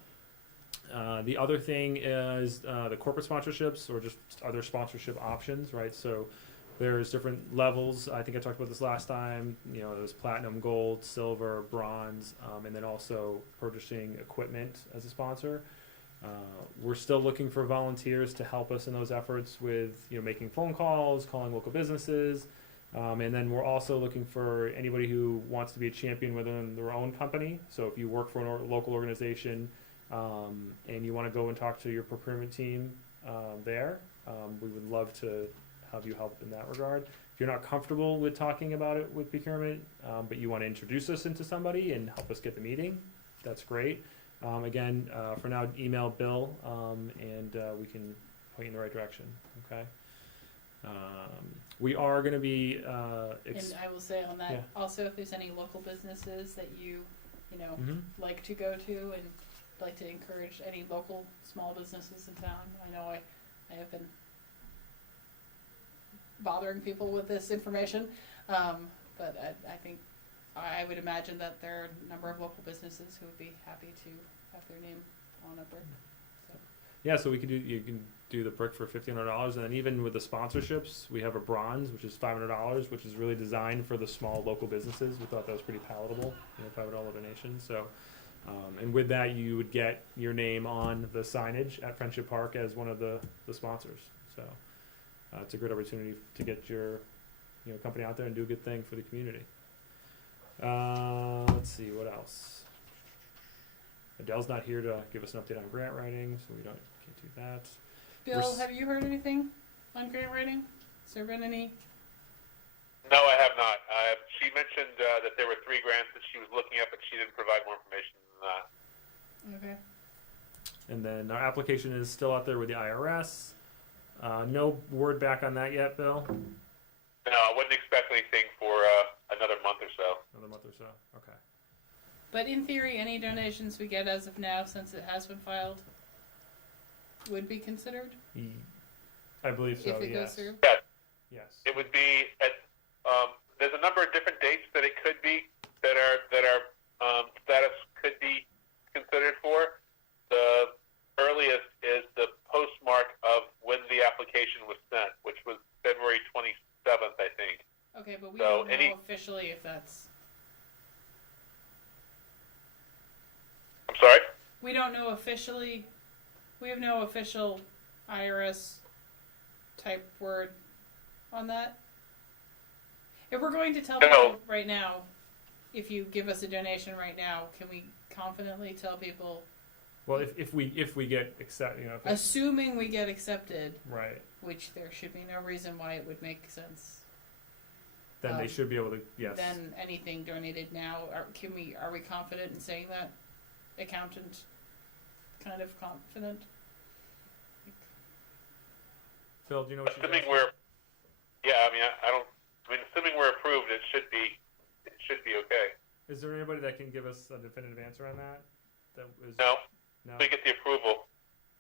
The other thing is the corporate sponsorships or just other sponsorship options, right? So there's different levels. I think I talked about this last time. There's platinum, gold, silver, bronze, and then also purchasing equipment as a sponsor. We're still looking for volunteers to help us in those efforts with making phone calls, calling local businesses, and then we're also looking for anybody who wants to be a champion within their own company. So if you work for a local organization and you want to go and talk to your procurement team there, we would love to have you help in that regard. If you're not comfortable with talking about it with procurement, but you want to introduce us into somebody and help us get the meeting, that's great. Again, for now, email Bill, and we can point you in the right direction, okay? We are gonna be, And I will say on that, yeah. also, if there's any local businesses that you know, Mhm. like to go to and like to encourage any local small businesses in town. I know I have been bothering people with this information, but I think I would imagine that there are a number of local businesses who would be happy to have their name on a brick. Yeah, so you can do the brick for $1,500, and then even with the sponsorships, we have a bronze, which is $500, which is really designed for the small local businesses. We thought that was pretty palatable, $500 donation. So, and with that, you would get your name on the signage at Friendship Park as one of the sponsors. So, it's a great opportunity to get your company out there and do a good thing for the community. Let's see, what else? Adele's not here to give us an update on grant writing, so we can't do that. Bill, have you heard anything on grant writing? Has there been any? No, I have not. She mentioned that there were 3 grants that she was looking at, but she didn't provide more information than that. Okay. And then our application is still out there with the IRS. No word back on that yet, Bill? No, I wouldn't expect anything for another month or so. Another month or so? Okay. But in theory, any donations we get as of now, since it has been filed, would be considered I believe so, if it yes. goes through. Yes, Yes. it would be at. There's a number of different dates that it could be that our status could be considered for. The earliest is the postmark of when the application was sent, which was February 27th, I think. Okay, but we So don't know officially if that's. I'm sorry? We don't know officially. We have no official IRS type word on that. If we're going to tell people right now, if you give us a donation right now, can we confidently tell people? Well, if we get accepted, Assuming we get accepted, right, which there should be no reason why it would make sense. then they should be able to. Yes. Then anything donated now, are we confident in saying that? Accountant, kind of confident. Phil, do you know what she's Assuming asking? assuming we're approved, it should be okay. Is there anybody that can give us a definitive answer on that? No, No. until we get the approval.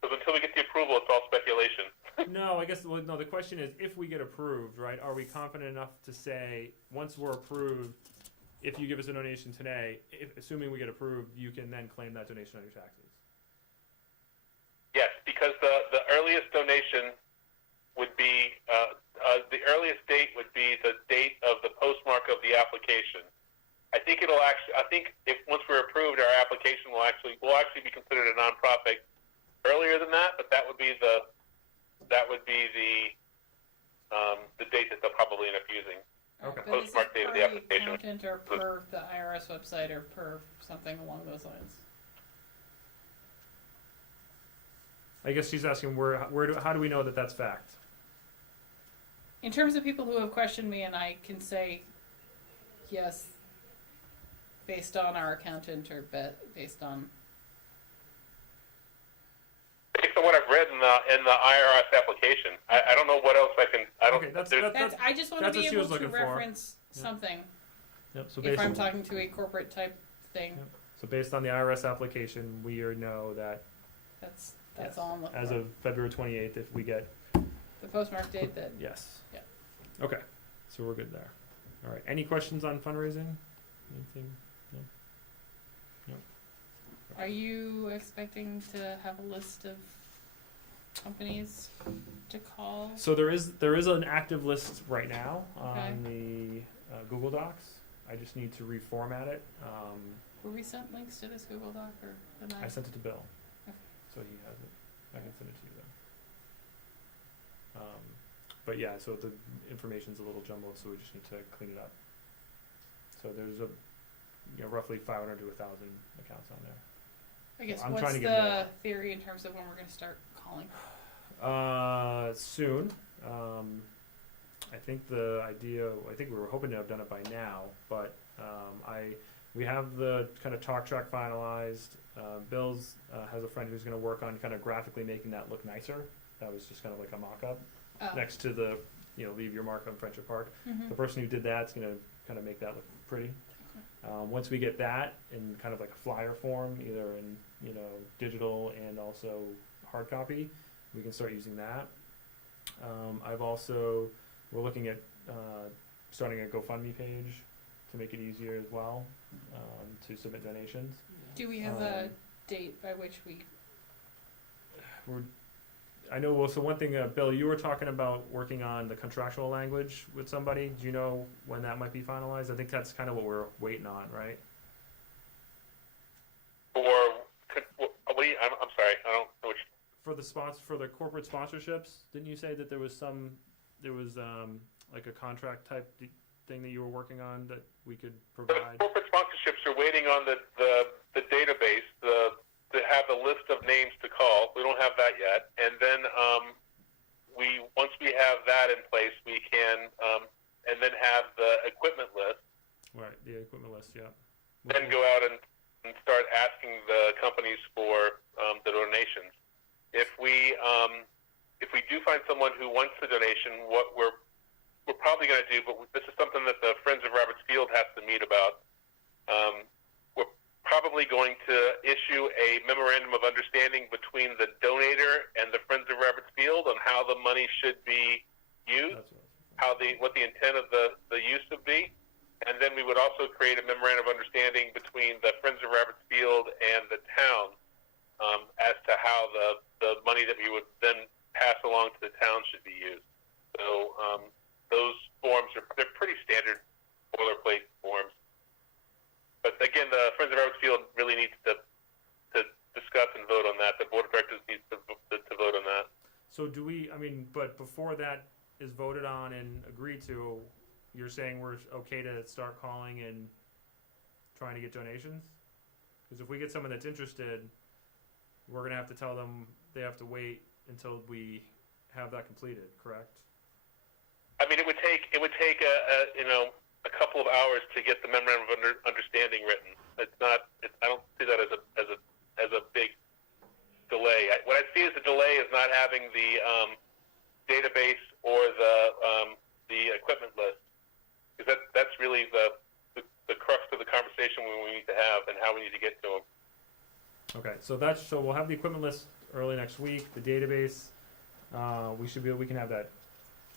Because until we get the approval, it's all speculation. No, I guess no. The question is, if we get approved, right? Are we confident enough to say once we're approved, if you give us a donation today, assuming we get approved, you can then claim that donation on your taxes? Yes, because the earliest donation would be the earliest date would be the date of the postmark of the application. I think if once we're approved, our application will actually be considered a nonprofit earlier than that, but that would be the date that they'll probably end up using. Okay. But is Postmark it date of per the application. accountant or per the IRS website or per something along those lines? I guess she's asking how do we know that that's fact? In terms of people who have questioned me, and I can say yes, based on our accountant or based on. Based on what I've read in the IRS application, I don't know what else I can. I don't. Okay, that's I just want to that's be what she able was to looking for. reference Yeah. something Yep. So if I'm talking to a corporate type thing. Yep. So based on the IRS application, we know that That's yes, all I'm looking as for. of February 28th, if we get The postmark date that. yes. Yeah. Okay. So we're good there. All right. Any questions on fundraising? Anything? No. No. Are you expecting to have a list of companies to call? So there is an active list right now Okay. on the Google Docs. I just need to reformat it. Were we sent links to this Google Doc or did I sent it to Bill, Okay. so he has it. I can send it to you then. But yeah, so the information's a little jumbled, so we just need to clean it up. So there's roughly 500 to 1,000 accounts on there. I guess I'm what's trying to the get more. theory in terms of when we're going to start calling? Soon. I think we were hoping to have done it by now, but we have the kind of talk track finalized. Bill's has a friend who's going to work on kind of graphically making that look nicer. That was just kind of like a mock-up next to the, leave your mark on Friendship Park. Mm-hmm. The person who did that's going to kind of make that look pretty. Once we get that in kind of like a flyer form, either in digital and also hard copy, we can start using that. We're looking at starting a GoFundMe page to make it easier as well to submit donations. Do we have a date by which we? So one thing, Bill, you were talking about working on the contractual language with somebody. Do you know when that might be finalized? I think that's kind of what we're waiting on, right? I'm sorry, I don't know which. For the corporate sponsorships, didn't you say that there was like a contract type thing that you were working on that we could provide? The corporate sponsorships are waiting on the database to have a list of names to call. We don't have that yet, and then once we have that in place, we can and then have the equipment list. Right, the equipment list, yeah. Then go out and start asking the companies for the donations. If we do find someone who wants the donation, what we're probably going to do, but this is something that the Friends of Roberts Field has to meet about. We're probably going to issue a memorandum of understanding between the donator and the Friends of Roberts Field on how the money should be used, what the intent of the use would be, and then we would also create a memorandum of understanding between the Friends of Roberts Field and the town as to how the money that we would then pass along to the town should be used. So those forms they're pretty standard boilerplate forms. But again, the Friends of Roberts Field really needs to discuss and vote on that. The board of directors needs to vote on that. So but before that is voted on and agreed to, you're saying we're okay to start calling and trying to get donations? Because if we get someone that's interested, we're going to have to tell them they have to wait until we have that completed, correct? I mean, it would take a couple of hours to get the memorandum of understanding written. I don't see that as a big delay. What I see as a delay is not having the database or the equipment list, because that's really the crux of the conversation we need to have and how we need to get to them. Okay, so we'll have the equipment list early next week. The database, we can have that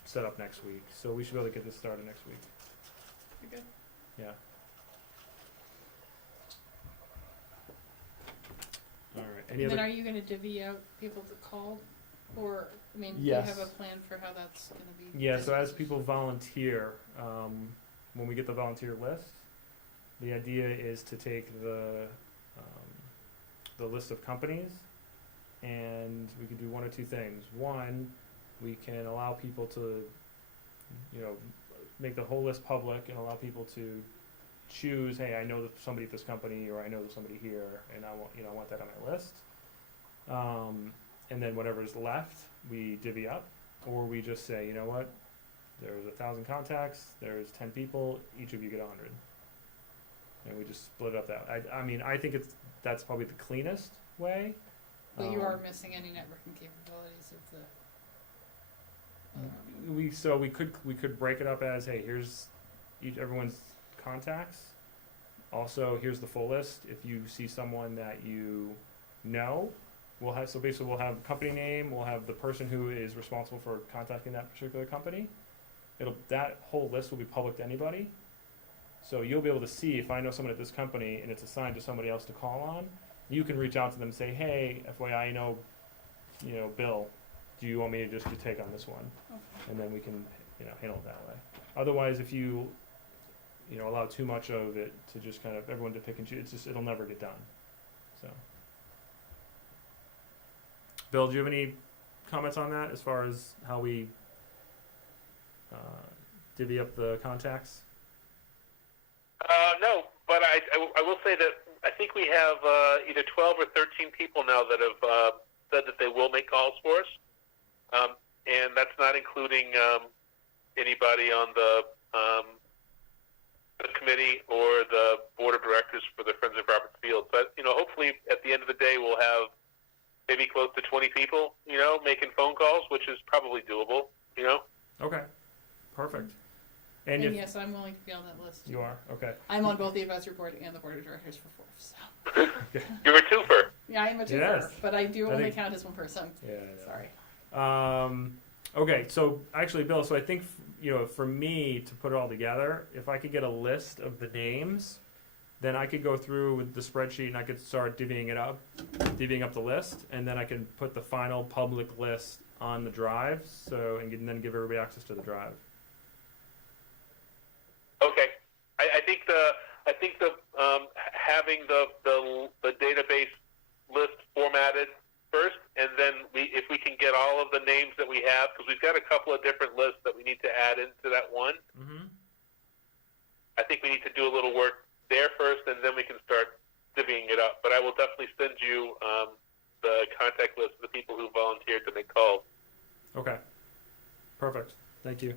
set up next week. So we should be able to get this started next week. You're good. Yeah. All right. Then are you going to divvy out people to call, or Yes. do you have a plan for how that's going to be? Yeah. So as people volunteer, when we get the volunteer list, the idea is to take the list of companies, and we can do one or two things. One, we can allow people to, make the whole list public and allow people to choose, hey, I know somebody at this company, or I know somebody here, and I want that on my list. And then whatever's left, we divvy up, or we just say, you know what, there's 1,000 contacts, there's 10 people, each of you get 100. And we just split it up that way. I think that's probably the cleanest way. But you are missing any networking capabilities of the. We could break it up as, hey, here's everyone's contacts. Also, here's the full list. If you see someone that we'll have company name, we'll have the person who is responsible for contacting that particular company. That whole list will be public to anybody. So you'll be able to see if I know someone at this company and it's assigned to somebody else to call on. You can reach out to them and say, hey, FYI, I know, Bill, do you want me to take on this one? Okay. And then we can, handle it that way. Otherwise, if you, allow too much of it to just kind of everyone to pick and choose, it'll never get done. So, Bill, do you have any comments on that as far as how we divvy up the contacts? No, but I will say that I think we have either 12 or 13 people now that have said that they will make calls for us, and that's not including anybody on the committee or the board of directors for the Friends of Roberts Field. But, hopefully at the end of the day, we'll have maybe close to 20 people, making phone calls, which is probably doable, Okay, perfect. And if yes, I'm willing to be on that list. you are, okay. I'm on both the advisory board and the board of directors for FORF, so. You're a twofer. Yeah, I'm a twofer, Yes. but I do I only think- count as one person. Yeah, I know. Sorry. Okay, so actually, Bill, so I think, for me to put it all together, if I could get a list of the names, then I could go through with the spreadsheet and I could start divvying up the list, and then I can put the final public list on the drive, and then give everybody access to the drive. Okay. I think the having the database list formatted first, and then if we can get all of the names that we have, because we've got a couple of different lists that we need to add into that one. Mm-hmm. I think we need to do a little work there first, and then we can start divvying it up. But I will definitely send you the contact list of the people who volunteered to make calls. Okay. Perfect. Thank you.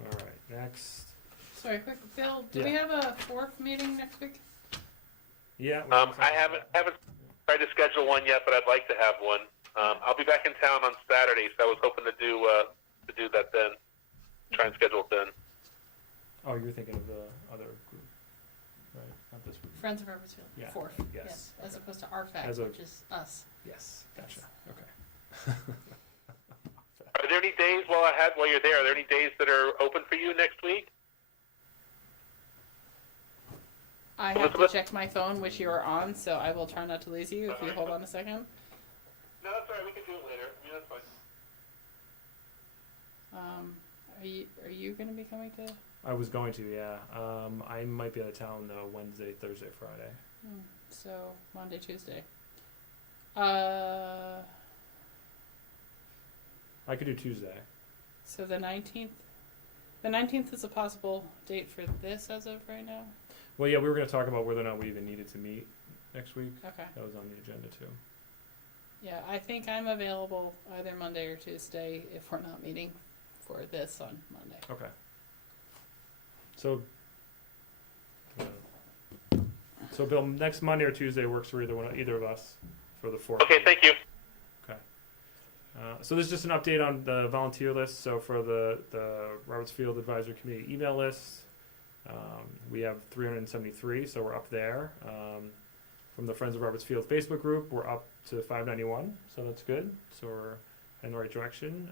All right, next. Sorry, quick, Bill, do we have a FORF meeting next week? Yeah. I haven't tried to schedule one yet, but I'd like to have one. I'll be back in town on Saturday, so I was hoping to do that then. Try and schedule it then. Oh, you're thinking of the other group, right? Not this group. Friends of Robertsfield, Yeah. FORF, Yes. yes, as Okay. opposed to RFAC, As a- which is us. Yes. Gotcha. Okay. Are there any days while you're there? Are there any days that are open for you next week? I have to Elizabeth? check my phone, which you are on, so I will try not to lose you if you hold on a second. No, that's all right. We can do it later. I mean, that's fine. Are you going to be coming to? I was going to, yeah. I might be out of town though Wednesday, Thursday, Friday. So Monday, Tuesday. I could do Tuesday. So the 19th. The 19th is a possible date for this as of right now. Well, yeah, we were going to talk about whether or not we even needed to meet next week. Okay. That was on the agenda too. Yeah, I think I'm available either Monday or Tuesday if we're not meeting for this on Monday. Okay. So, Bill, next Monday or Tuesday works for either of us for the 4th. Okay, thank you. Okay. So this is just an update on the volunteer list. So for the Roberts Field Advisory Committee email list, we have 373, so we're up there. From the Friends of Roberts Field Facebook group, we're up to 591, so that's good. So we're in the right direction.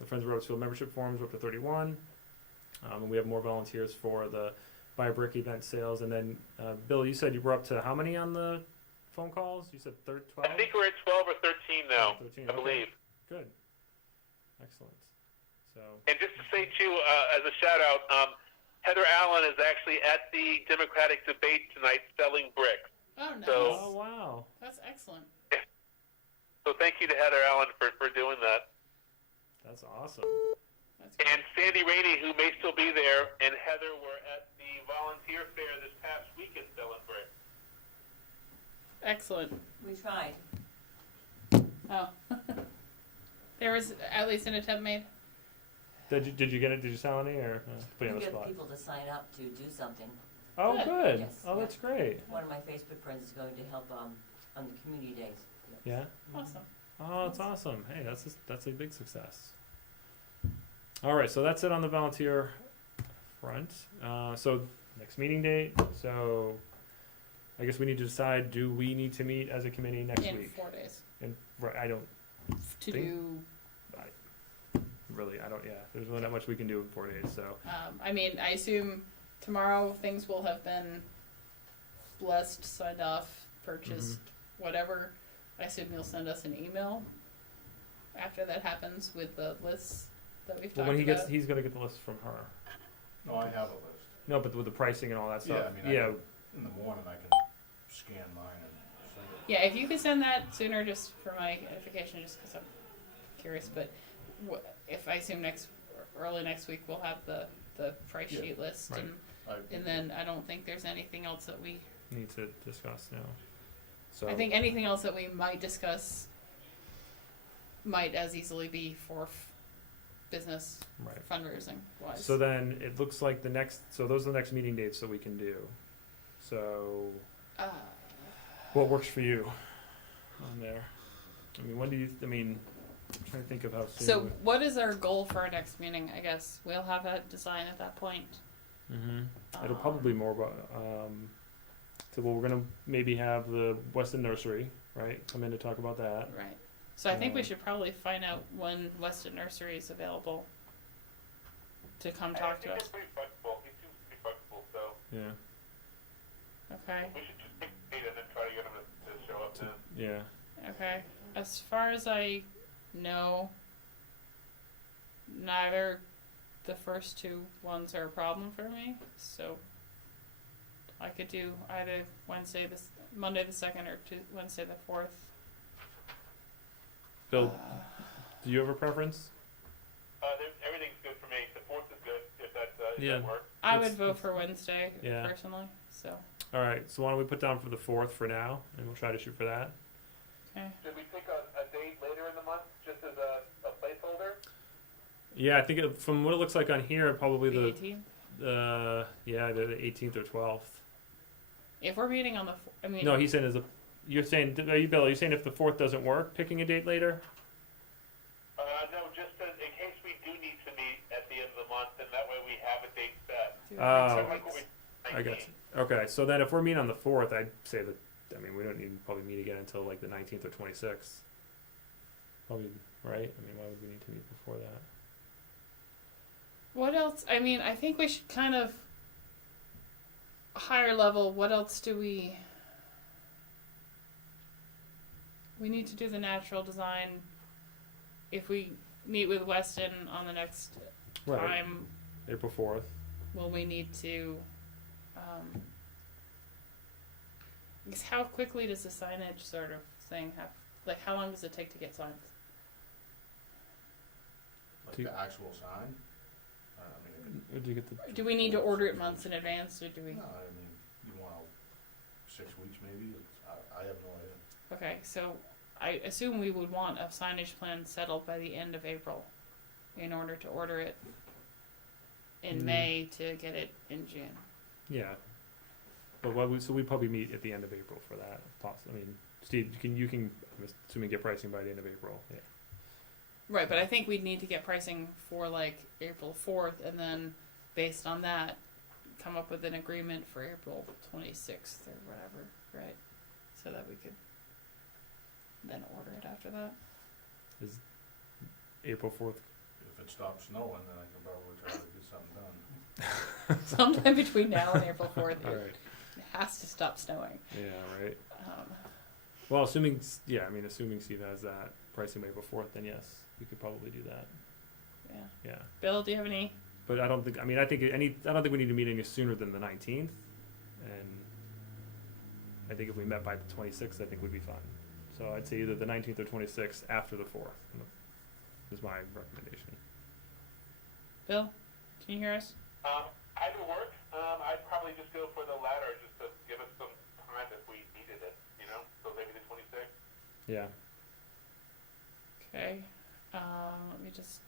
The Friends of Roberts Field membership forums, we're up to 31. And we have more volunteers for the Buy a Brick event sales. And then, Bill, you said you were up to how many on the phone calls? You said 12? I think we're at 12 or 13 now, 13, I okay. believe. Good. Excellent. So, And just to say, too, as a shout-out, Heather Allen is actually at the Democratic debate tonight selling bricks. Oh, nice. So- oh, wow. That's excellent. So thank you to Heather Allen for doing that. That's awesome. That's great. And Sandy Rainey, who may still be there, and Heather were at the volunteer fair this past weekend selling bricks. Excellent. We tried. Oh. There was at least an attempt made. Did you get it? Did you sell any or put you on We the get spot? people to sign up to do something. Oh, Good. good. Yes, Oh, yeah. that's great. One of my Facebook friends is going to help on the community days. Yeah. Awesome. Oh, that's awesome. Hey, that's a big success. All right, so that's it on the volunteer front. So next meeting date. So I guess we need to decide: do we need to meet as a committee next In week? 4 days. And I don't To Think- do. really. I don't. Yeah, there's really not much we can do in 4 days. So I mean, I assume tomorrow things will have been blessed, signed off, purchased, whatever. I assume you'll send us an email after that happens with the lists that we've well, talked when about. he's gonna get the list from her. No, I have a list. No, but with the pricing and all that Yeah, stuff. I mean, yeah. in the morning I can scan mine and send it. Yeah, if you could send that sooner, just for my edification, just because I'm curious. But if I assume early next week we'll have the price Yeah, sheet list, right. and then I don't think there's anything else that we. Need to discuss now. So I think anything else that we might discuss might as easily be FORF business Right. fundraising wise. So then it looks like so those are the next meeting dates that we can do. So what works for you on there? I mean, I'm trying to think of how soon. So what is our goal for our next meeting? I guess we'll have that design at that point. It'll probably more about, so we're gonna maybe have the Weston Nursery, right, come in to talk about that. Right. So I think we should probably find out when Weston Nursery is available to come talk to us. He's pretty flexible. He seems pretty flexible, so Yeah, Okay. we should just pick a date and then try to get him to show up then. yeah, Okay. As far as I know, neither the first two ones are a problem for me, so I could do either Monday the 2nd or Wednesday the 4th. Bill, do you have a preference? Everything's good for me. The 4th is good if if Yeah. that works. I Let's- would vote for Wednesday Yeah. personally, so. Alright, so why don't we put down for the 4th for now, and we'll try to shoot for that. Okay. Should we pick a date later in the month just as a placeholder? Yeah, I think from what it looks like on here, probably The the 18th. the 18th or 12th. If we're meeting on the, No, he's saying you're saying, Bill, are you saying if the 4th doesn't work, picking a date later? No, just in case we do need to meet at the end of the month, and that way we have a date set. do it Oh. next Like week. what we I got you. Okay, so then if we're meeting on the 4th, I'd say that, we don't need to probably meet again until like the 19th or 26th. Probably, right? Why would we need to meet before that? What else? I think we should kind of higher level. What else do we need to do the natural design? If we meet with Weston on the next Right, time, April 4th. will we need to? Because how quickly does the signage sort of thing have? Like, how long does it take to get signs? Like Do- the actual sign? Would you get the? Do we need to order it months in advance, or do we? No, you want 6 weeks maybe, I have no idea. Okay, so I assume we would want a signage plan settled by the end of April in order to order it in May to get it in June. Yeah. But so we'd probably meet at the end of April for that. Steve, you can, I'm assuming, get pricing by the end of April. Yeah. Right, but I think we'd need to get pricing for like April 4th and then based on that come up with an agreement for April 26th or whatever, right? So that we could then order it after that. Is April 4th? If it stops snowing, then I can probably try to get something done. Sometime between now and April 4th, All it right. has to stop snowing. Yeah, right. Um, Well, assuming Steve has that pricing by April 4th, then yes, we could probably do that. yeah. Yeah. Bill, do you have any? But I don't think we need to meet any sooner than the 19th. And I think if we met by the 26th, I think we'd be fine. So I'd say either the 19th or 26th after the 4th is my recommendation. Bill, can you hear us? Either works. I'd probably just go for the latter, just to give us some time if we needed it. So maybe the 26th. Yeah. Okay. Let me just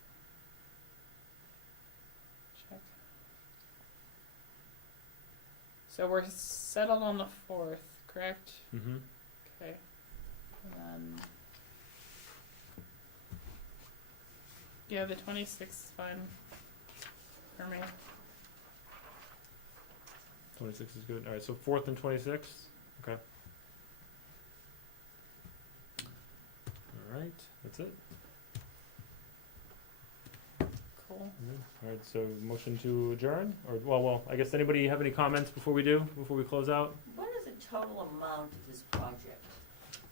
check. So we're settled on the 4th, correct? Mm-hmm. Okay. And then yeah, the 26th is fine for me. 26th is good. All right, so 4th and 26th. Okay. All right, that's it. Cool. All right, so motion to adjourn, or well, I guess anybody have any comments before we close out? What is the total amount of this project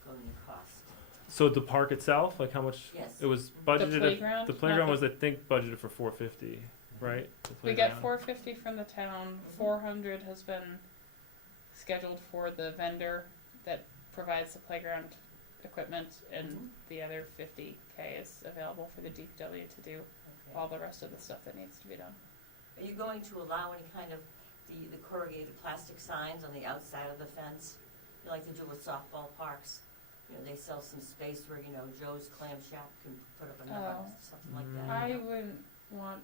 going to cost? So the park itself, like how much? Yes. It was budgeted. playground? The playground Not was, I think, budgeted for $450, right? The We get playground. $450 from the town. $400 has been scheduled for the vendor that provides the playground equipment, and the other $50K is available for the DPW to do Okay. all the rest of the stuff that needs to be done. Are you going to allow any kind of the corrugated plastic signs on the outside of the fence? You like to do with softball parks? you know, they sell some space where, you know, Joe's Clam Shack can put up another, Oh. something like that. I you know? wouldn't want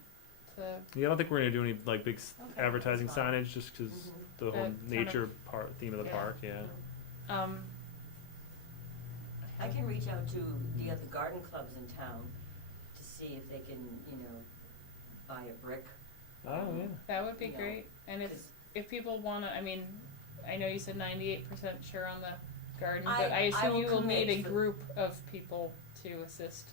to. Yeah, I don't think we're gonna do any like big Okay, advertising that's fine. signage, just because Mhm. the whole Kind of- nature part theme of the Yeah. park. Yeah. Um, I can reach out to the other garden clubs in town to see if they can, you know, buy a brick. Oh yeah. that would be You know, great. And if 'cause people wanna, I mean, I know you said 98% sure on the garden, I- but I I assume will you will need a commit for- group of people to assist.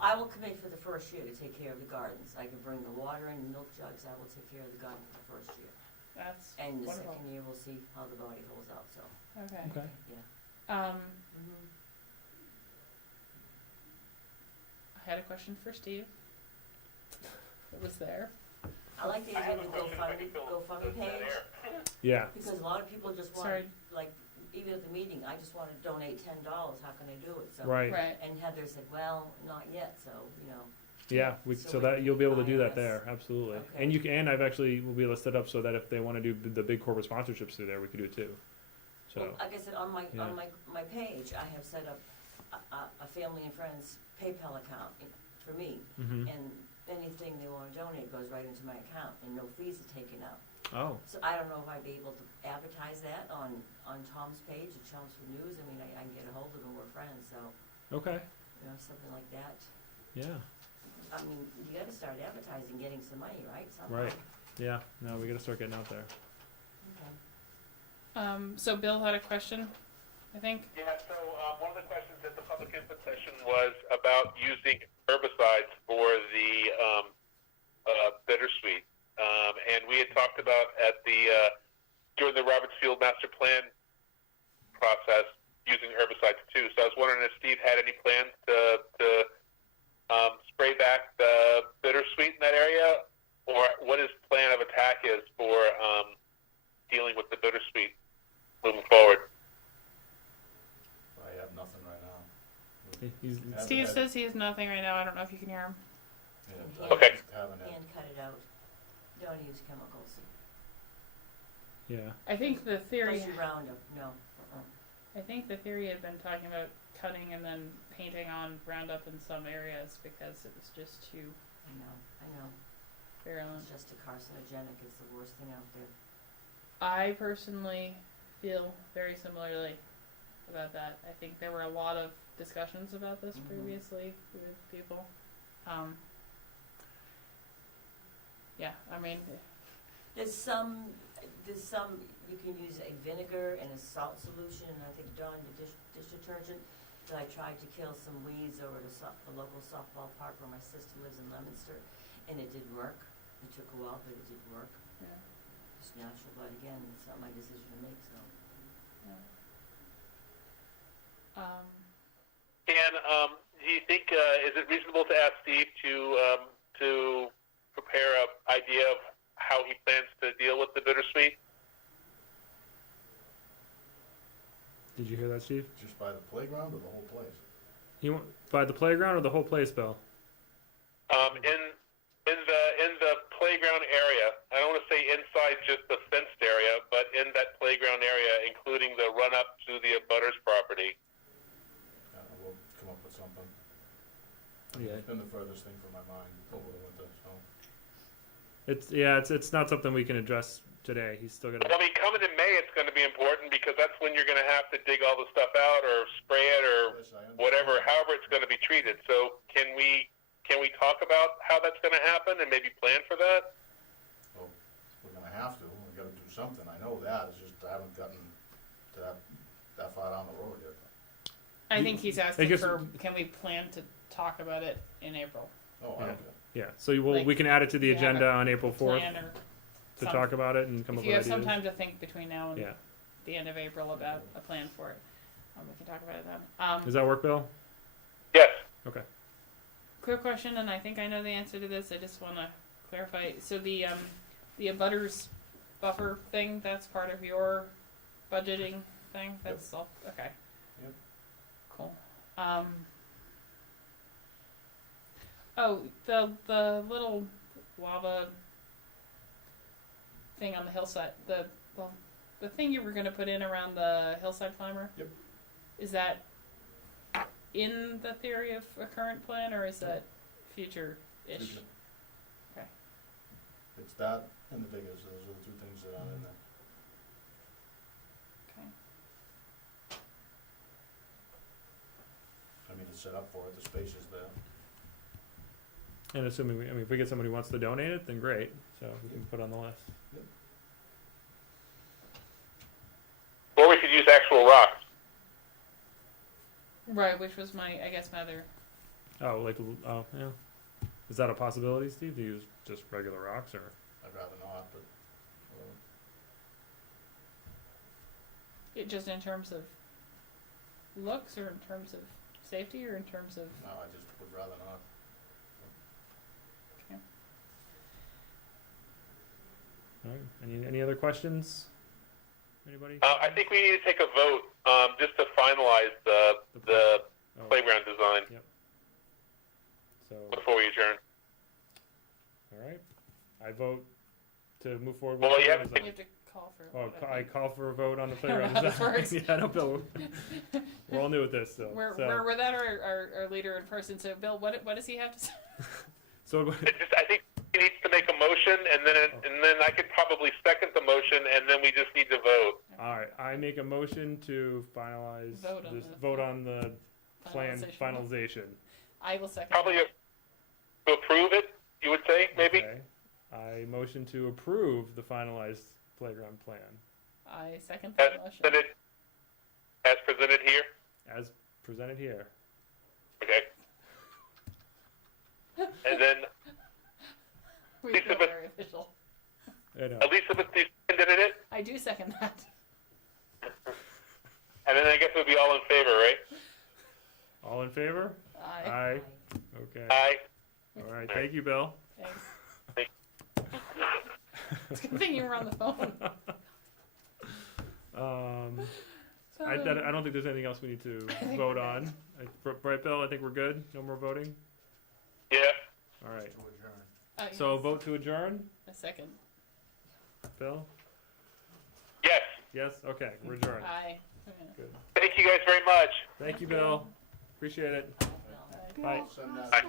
I will commit for the first year to take care of the gardens. I can bring the water and the milk jugs, I will take care of the garden for the first year. That's And the wonderful. second year, we'll see how the body holds out, so. Okay. Okay. Mhm. I had a question for Steve. It was there. I like the I have idea a of the question if I can fill GoFundMe that page, air. Yeah. because a lot of people just want, Sorry. like, even at the meeting, I just wanna donate $10, how can I do it? So. Right. Right. And Heather said, well, not yet, so, you know, Yeah. So So we that can you'll be able to do IRS. that there. Absolutely. Okay. And you can. And I've actually will be able to set up so that if they want to do the big corporate sponsorships through there, we could do it too. So. well, like I said, on my, Yeah. on my page, I have set up a family and friends PayPal account for me. Mhm. And anything they wanna donate goes right into my account, and no fees are taken out. Oh. So I don't know if I'd be able to advertise that on Tom's page at Chelmsford News. I mean, I can get a hold of him, we're friends, so, Okay. you know, something like that. Yeah. I mean, you gotta start advertising, getting some money, right? Somehow. Right. Yeah. No, we got to start getting out there. Okay. So Bill had a question, I think. Yeah, so one of the questions at the public input session was about using herbicides for the bittersweet. And we had talked about at the during the Roberts Field Master Plan process using herbicides too. So I was wondering if Steve had any plans to spray back the bittersweet in that area, or what his plan of attack is for dealing with the bittersweet moving forward. I have nothing right now. He's. Haven't Steve had- says he has nothing right now. I don't know if you can hear him. Yeah, Okay. Haven't had. And cut it out. Don't use chemicals. Yeah. I think the theory. Don't use Roundup, no. I think the theory had been talking about cutting and then painting on Roundup in some areas because it was just too I know. virulent. It's just a carcinogenic, it's the worst thing out there. I personally feel very similarly about that. I think there were a lot of discussions about this Mhm. previously with people. Yeah, I mean, There's some, you can use a vinegar and a salt solution, and I think Dawn, the dish detergent, that I tried to kill some weeds over at a local softball park where my sister lives in Leominster, and it did work. It took a while, but it did work. yeah, It's natural, but again, it's not my decision to make, so. yeah. And do you think is it reasonable to ask Steve to prepare an idea of how he plans to deal with the bittersweet? Did you hear that, Steve? Just by the playground or the whole place? He want by the playground or the whole place, Bill? In the playground area, I don't want to say inside just the fenced area, but in that playground area, including the run up to the abutters property. We'll come up with something. Yeah. It's been the furthest thing from my mind over the winter, so. It's not something we can address today. He's still gonna. Well, I mean, coming in May, it's going to be important because that's when you're going to have to dig all the stuff out or spray it or Yes, I understand. whatever, however it's going to be treated. So can we talk about how that's going to happen and maybe plan for that? Well, we're gonna have to, we gotta do something, I know that, it's just I haven't gotten to that far down the road yet. I think he's asking guess- for, can we plan to talk about it in April? Oh, Yeah. okay. Yeah. So Like, we can add it to the you have agenda a on April 4th Plan or to some- talk about it and come if up you with have ideas. some time to think between now and Yeah. the end of April about a plan for it, we can talk about it then. Does that work, Bill? Yes. Okay. Quick question, and I think I know the answer to this. I just want to clarify. So the abutters buffer thing, that's part of your budgeting thing. That's all. Okay. Yep. Cool. Oh, the little lava thing on the hillside. The thing you were going to put in around the hillside climber. Yep. Is that in the theory of a current plan, or is that future-ish? Future. Okay. It's that and the diggers, those are the two things that aren't in there. Okay. I mean, it's set up for it, the space is there. And assuming if we get somebody who wants to donate it, then great. So we can put it on the list. Or we could use actual rocks. Right, which was my other. Oh, oh, yeah. Is that a possibility, Steve? To use just regular rocks, or? I'd rather not, but, It just in terms of looks, or in terms of safety, or in terms of. no, I just would rather not. Okay. All right. Any other questions? Anybody? I think we need to take a vote just to finalize the Oh, playground design so, before we adjourn. all right. I vote to move forward with Well, the you have You design. have to call for. Oh, a vote, I I think. call for a vote on the I don't know playground how this design. works. Yeah, no, Bill. We're all new at this, so. We're without our leader in person. So, Bill, what does he have to say? So, I think he needs to make a motion, and then I could probably second the motion, and then we just need to vote. all right. I make a motion to finalize vote on the plan finalization. I will second. Probably that. to approve it, you would say, maybe? Okay. I motion to approve the finalized playground plan I second As that motion. presented here? as presented here. Okay. And then We feel Elizabeth- very official. I know. Elizabeth, you seconded it? I do second that. And then I guess it would be all in favor, right? All in favor? Aye. Aye. Okay. Aye. All right. Thank you, Bill. Thanks. It's a good thing you were on the phone. I don't think there's anything else we need to vote on. Right, Bill? I think we're good. No more voting. Yeah. All right. To adjourn. So Yes. vote to adjourn. A second. Bill? Yes. Yes. Okay. We're adjourned. Aye. Good. Thank you guys very much. Thank you, Bill. Appreciate it. Aye. Bye. Send that Aye. to